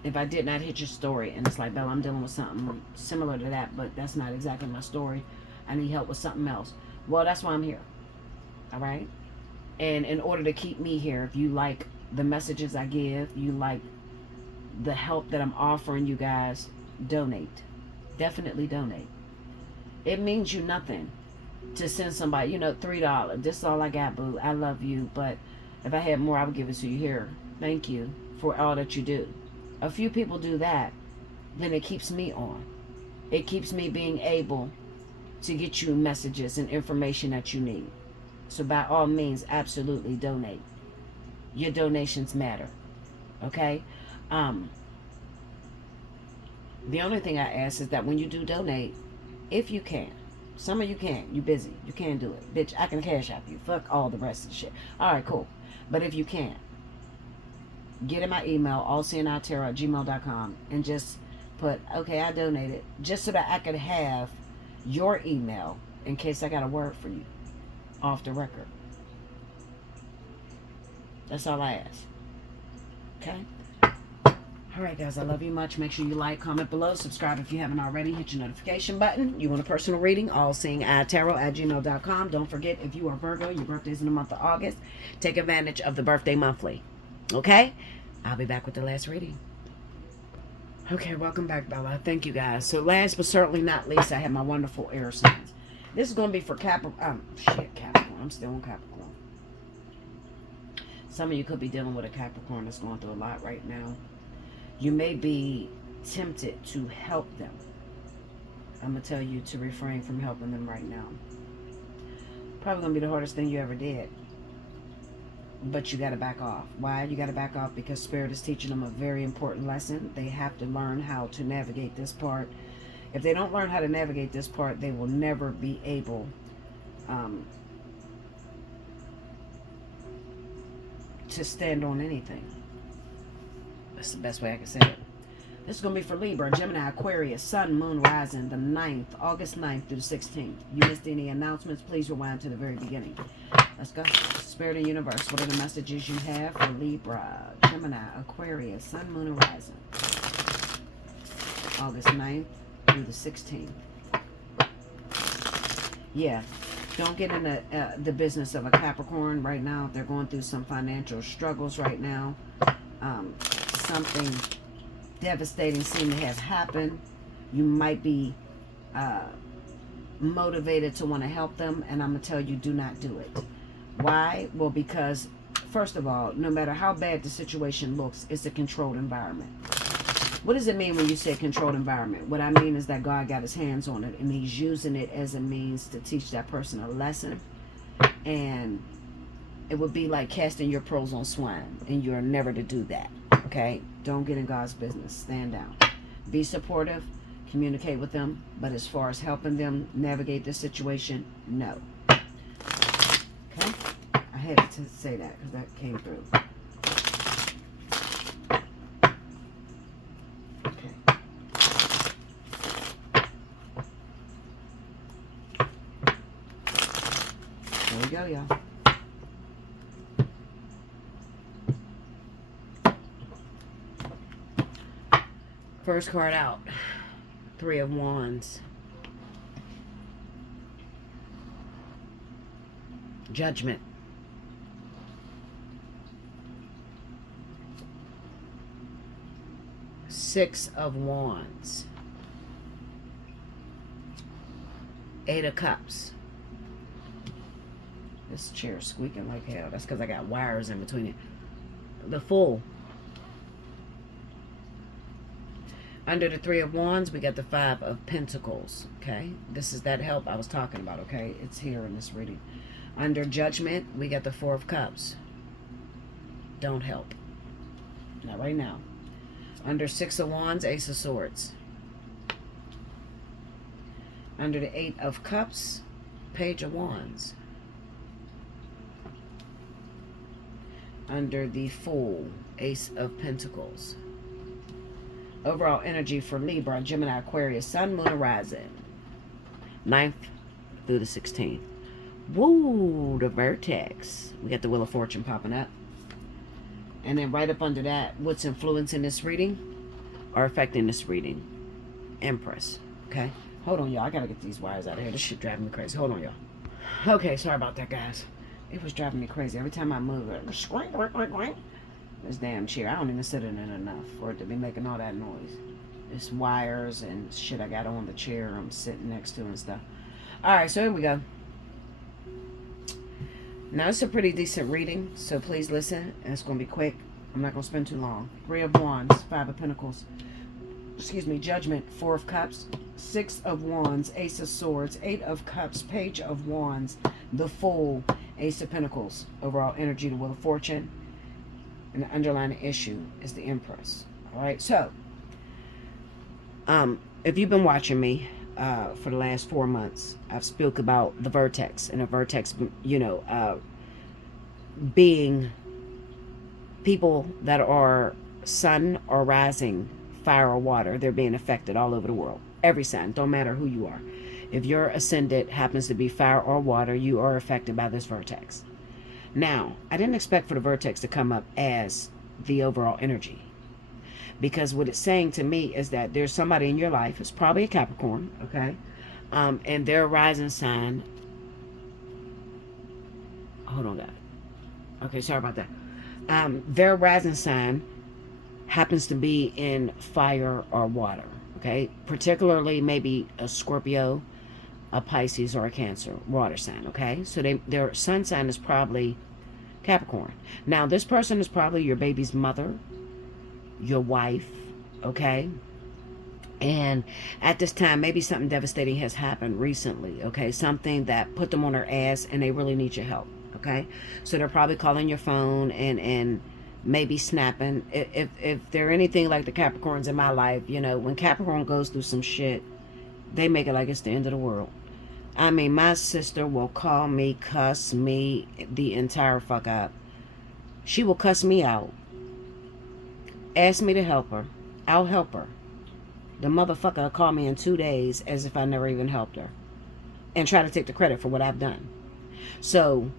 If I did not hit your story and it's like, Bella, I'm dealing with something similar to that, but that's not exactly my story. I need help with something else. Well, that's why I'm here. All right? And in order to keep me here, if you like the messages I give, you like the help that I'm offering you guys, donate. Definitely donate. It means you nothing to send somebody, $3. This is all I got, boo. I love you, but if I had more, I would give it to you. Here. Thank you for all that you do. A few people do that, then it keeps me on. It keeps me being able to get you messages and information that you need. So by all means, absolutely donate. Your donations matter. Okay? The only thing I ask is that when you do donate, if you can, some of you can't, you busy, you can't do it. Bitch, I can cash app you. Fuck all the rest of the shit. Alright, cool. But if you can't, get in my email, allseeingeyetarot@gmail.com, and just put, okay, I donated, just so that I could have your email in case I got a word for you off the record. That's all I ask. Okay? Alright, guys, I love you much. Make sure you like, comment below, subscribe if you haven't already, hit your notification button. You want a personal reading, allseeingeyetarot@gmail.com. Don't forget, if you are Virgo, your birthday's in the month of August, take advantage of the birthday monthly. Okay? I'll be back with the last reading. Okay, welcome back, Bella. Thank you, guys. So last but certainly not least, I have my wonderful air signs. This is going to be for Capricorn. Capricorn. I'm still on Capricorn. Some of you could be dealing with a Capricorn that's going through a lot right now. You may be tempted to help them. I'm going to tell you to refrain from helping them right now. Probably going to be the hardest thing you ever did. But you got to back off. Why? You got to back off because Spirit is teaching them a very important lesson. They have to learn how to navigate this part. If they don't learn how to navigate this part, they will never be able to stand on anything. That's the best way I can say it. This is going to be for Libra, Gemini, Aquarius, Sun, Moon, Rising, the 9th, August 9th through the 16th. You missed any announcements, please rewind to the very beginning. Let's go. Spirit and Universe, what are the messages you have for Libra, Gemini, Aquarius, Sun, Moon, and Rising? August 9th through the 16th. Yeah, don't get in the business of a Capricorn right now. They're going through some financial struggles right now. Something devastating seemed to have happened. You might be motivated to want to help them, and I'm going to tell you, do not do it. Why? Well, because, first of all, no matter how bad the situation looks, it's a controlled environment. What does it mean when you say controlled environment? What I mean is that God got his hands on it, and he's using it as a means to teach that person a lesson. And it would be like casting your pearls on swine, and you're never to do that. Okay? Don't get in God's business. Stand down. Be supportive. Communicate with them. But as far as helping them navigate this situation, no. Okay? I had to say that because that came through. Okay. There we go, y'all. First card out. 3 of Wands. Judgment. Six of Wands. Eight of Cups. This chair is squeaking like hell. That's because I got wires in between it. The Fool. Under the Three of Wands, we got the Five of Pentacles. Okay? This is that help I was talking about, okay? It's here in this reading. Under Judgment, we got the Four of Cups. Don't help. Not right now. Under Six of Wands, Ace of Swords. Under the Eight of Cups, Page of Wands. Under the Fool, Ace of Pentacles. Overall energy for Libra, Gemini, Aquarius, Sun, Moon, and Rising. 9th through the 16th. Woo, the vertex. We got the Wheel of Fortune popping up. And then right up under that, what's influencing this reading or affecting this reading? Empress. Okay? Hold on, y'all. I gotta get these wires out of here. This shit driving me crazy. Hold on, y'all. Okay, sorry about that, guys. It was driving me crazy. Every time I move, it was squink, squink, squink, squink. This damn chair. I don't even sit in it enough for it to be making all that noise. It's wires and shit I got on the chair I'm sitting next to and stuff. Alright, so here we go. Now, it's a pretty decent reading, so please listen. And it's going to be quick. I'm not going to spend too long. Three of Wands, Five of Pentacles. Excuse me, Judgment, Four of Cups. Six of Wands, Ace of Swords. Eight of Cups, Page of Wands. The Fool, Ace of Pentacles. Overall energy, the Wheel of Fortune. And the underlying issue is the Empress. Alright, so if you've been watching me for the last 4 months, I've spoke about the vertex, and the vertex, you know, being people that are sun or rising, fire or water. They're being affected all over the world. Every sign, don't matter who you are. If your ascendant happens to be fire or water, you are affected by this vertex. Now, I didn't expect for the vertex to come up as the overall energy, because what it's saying to me is that there's somebody in your life, it's probably a Capricorn, okay, and their rising sign, hold on, guys, okay, sorry about that, their rising sign happens to be in fire or water, okay, particularly maybe a Scorpio, a Pisces, or a Cancer, water sign, okay? So their sun sign is probably Capricorn. Now, this person is probably your baby's mother, your wife, okay? And at this time, maybe something devastating has happened recently, okay? Something that put them on their ass and they really need your help, okay? So they're probably calling your phone and maybe snapping. If they're anything like the Capricorns in my life, you know, when Capricorn goes through some shit, they make it like it's the end of the world. I mean, my sister will call me, cuss me the entire fuck up. She will cuss me out, ask me to help her. I'll help her. The motherfucker will call me in 2 days as if I never even helped her, and try to take the credit for what I've done. So,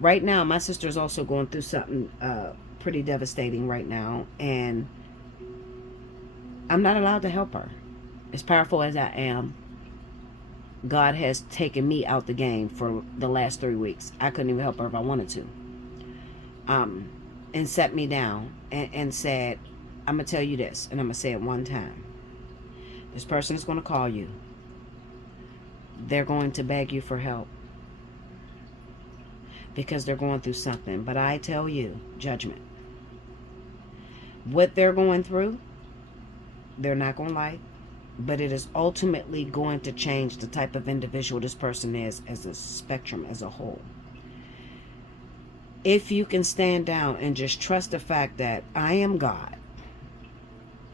right now, my sister is also going through something pretty devastating right now, and I'm not allowed to help her. As powerful as I am, God has taken me out the game for the last 3 weeks. I couldn't even help her if I wanted to. And set me down and said, I'm going to tell you this, and I'm going to say it one time. This person is going to call you. They're going to beg you for help, because they're going through something. But I tell you, Judgment, what they're going through, they're not going to like. But it is ultimately going to change the type of individual this person is as a spectrum as a whole. If you can stand down and just trust the fact that I am God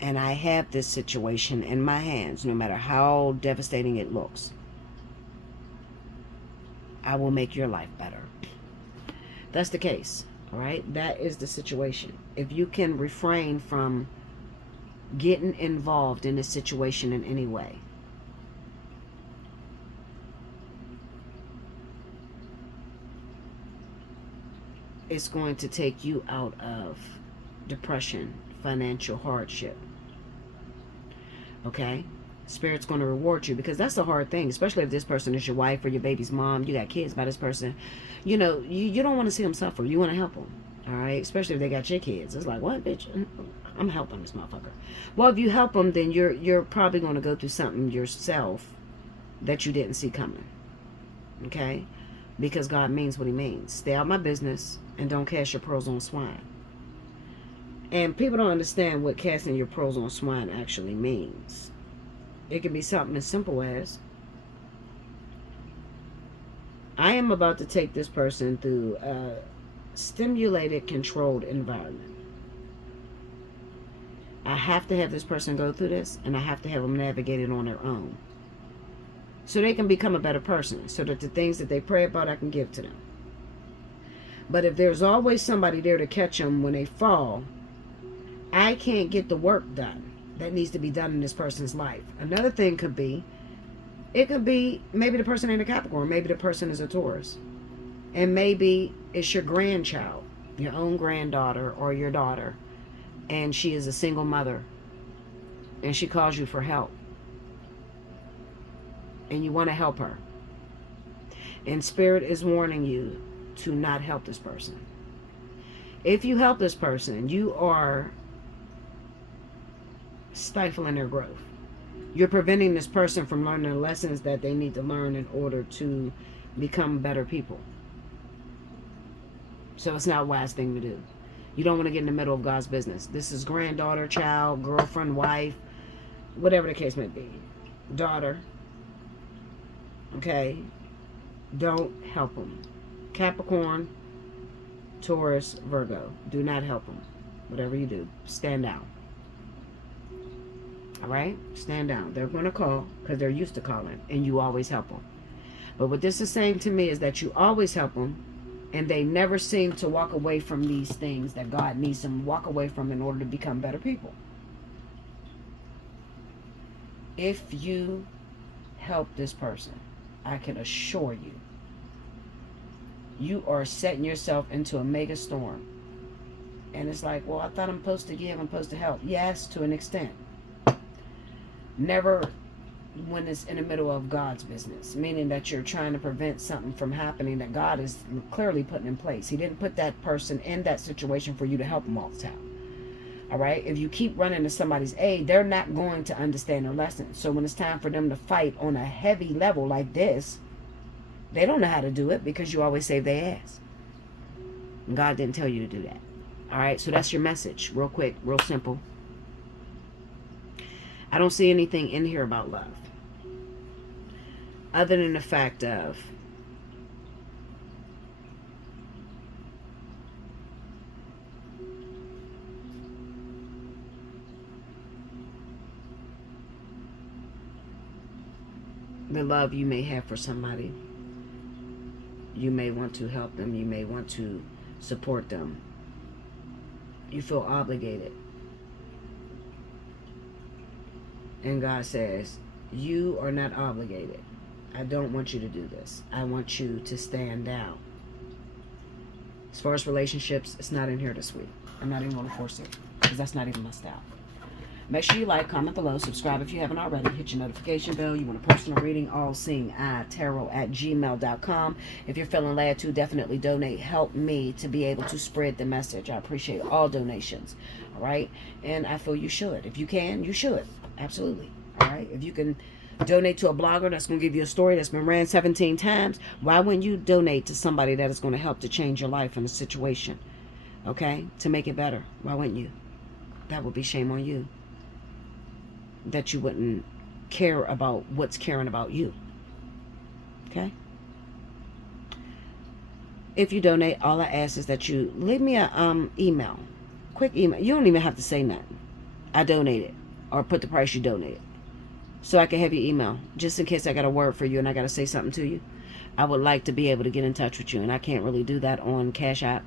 and I have this situation in my hands, no matter how devastating it looks, I will make your life better. That's the case, all right? That is the situation. If you can refrain from getting involved in this situation in any way, it's going to take you out of depression, financial hardship, okay? Spirit's going to reward you, because that's the hard thing, especially if this person is your wife or your baby's mom, you got kids by this person, you know, you don't want to see them suffer. You want to help them. All right, especially if they got your kids. It's like, what, bitch? I'm helping this motherfucker. Well, if you help them, then you're probably going to go through something yourself that you didn't see coming. Okay, because God means what He means. Stay out my business and don't cast your pearls on swine. And people don't understand what casting your pearls on swine actually means. It can be something as simple as, I am about to take this person through a stimulated, controlled environment. I have to have this person go through this, and I have to have them navigate it on their own, so they can become a better person, so that the things that they pray about, I can give to them. But if there's always somebody there to catch them when they fall, I can't get the work done that needs to be done in this person's life. Another thing could be, it could be maybe the person ain't a Capricorn, maybe the person is a Taurus, and maybe it's your grandchild, your own granddaughter or your daughter, and she is a single mother, and she calls you for help, and you want to help her, and Spirit is warning you to not help this person. If you help this person, you are stifling their growth. You're preventing this person from learning the lessons that they need to learn in order to become better people. So it's not a wise thing to do. You don't want to get in the middle of God's business. This is granddaughter, child, girlfriend, wife, whatever the case may be. Daughter. Okay? Don't help them. Capricorn, Taurus, Virgo. Do not help them. Whatever you do, stand down. All right? Stand down. They're going to call because they're used to calling, and you always help them. But what this is saying to me is that you always help them, and they never seem to walk away from these things that God needs them to walk away from in order to become better people. If you help this person, I can assure you, you are setting yourself into a mega storm. And it's like, well, I thought I'm supposed to give, I'm supposed to help. Yes, to an extent. Never when it's in the middle of God's business, meaning that you're trying to prevent something from happening that God is clearly putting in place. He didn't put that person in that situation for you to help them all the time. All right? If you keep running to somebody's aid, they're not going to understand their lesson. So when it's time for them to fight on a heavy level like this, they don't know how to do it because you always save their ass. And God didn't tell you to do that. All right? So that's your message. Real quick, real simple. I don't see anything in here about love, other than the fact of the love you may have for somebody. You may want to help them. You may want to support them. You feel obligated. And God says, you are not obligated. I don't want you to do this. I want you to stand down. As far as relationships, it's not in here this week. I'm not even going to force it because that's not even my style. Make sure you like, comment below, subscribe if you haven't already, hit your notification bell. You want a personal reading, allseeingeyetarot@gmail.com. If you're feeling led to, definitely donate. Help me to be able to spread the message. I appreciate all donations. All right? And I feel you should. If you can, you should. Absolutely. All right? If you can donate to a blogger that's going to give you a story that's been ran 17 times, why wouldn't you donate to somebody that is going to help to change your life in a situation? Okay? To make it better. Why wouldn't you? That would be shame on you. That you wouldn't care about what's caring about you. Okay? If you donate, all I ask is that you leave me a email. Quick email. You don't even have to say nothing. I donated. Or put the price you donated. So I can have your email. Just in case I got a word for you and I got to say something to you. I would like to be able to get in touch with you. And I can't really do that on Cash App.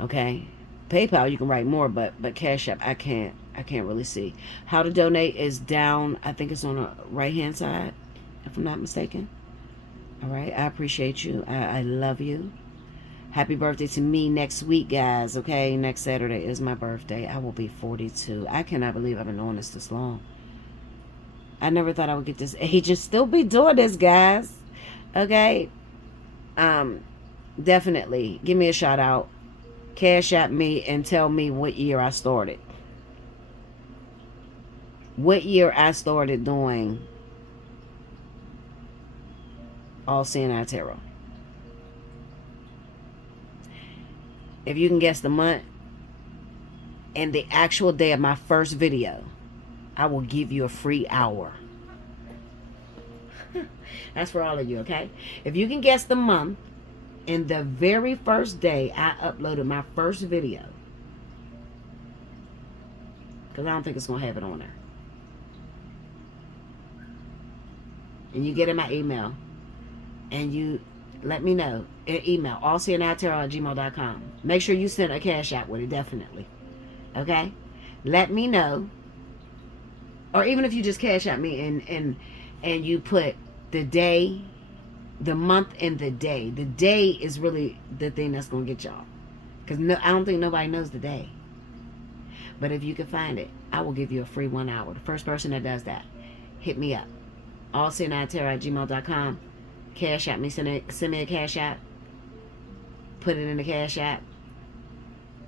Okay? PayPal, you can write more, but Cash App, I can't really see. How to donate is down, I think it's on the right-hand side, if I'm not mistaken. All right, I appreciate you. I love you. Happy birthday to me next week, guys, okay? Next Saturday is my birthday. I will be 42. I cannot believe I've been doing this long. I never thought I would get this age and still be doing this, guys. Okay? Definitely give me a shout out. Cash at me and tell me what year I started. What year I started doing Allseeingeyetarot. If you can guess the month and the actual day of my first video, I will give you a free hour. That's for all of you, okay? If you can guess the month and the very first day I uploaded my first video, because I don't think it's going to have it on there, and you get in my email and you let me know, email allseeingeyetarot@gmail.com. Make sure you send a cash out with it, definitely. Okay? Let me know. Or even if you just cash out me and you put the day, the month, and the day. The day is really the thing that's going to get y'all. Because I don't think nobody knows the day. But if you can find it, I will give you a free 1 hour. The first person that does that, hit me up. allseeingeyetarot@gmail.com. Cash app me. Send me a cash app. Put it in the cash app.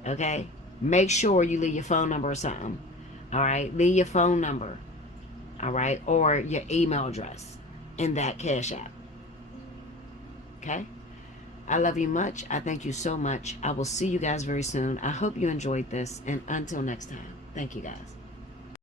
Okay? Make sure you leave your phone number or something. Alright? Leave your phone number. Alright? Or your email address in that cash app. Okay? I love you much. I thank you so much. I will see you guys very soon. I hope you enjoyed this. And until next time. Thank you guys.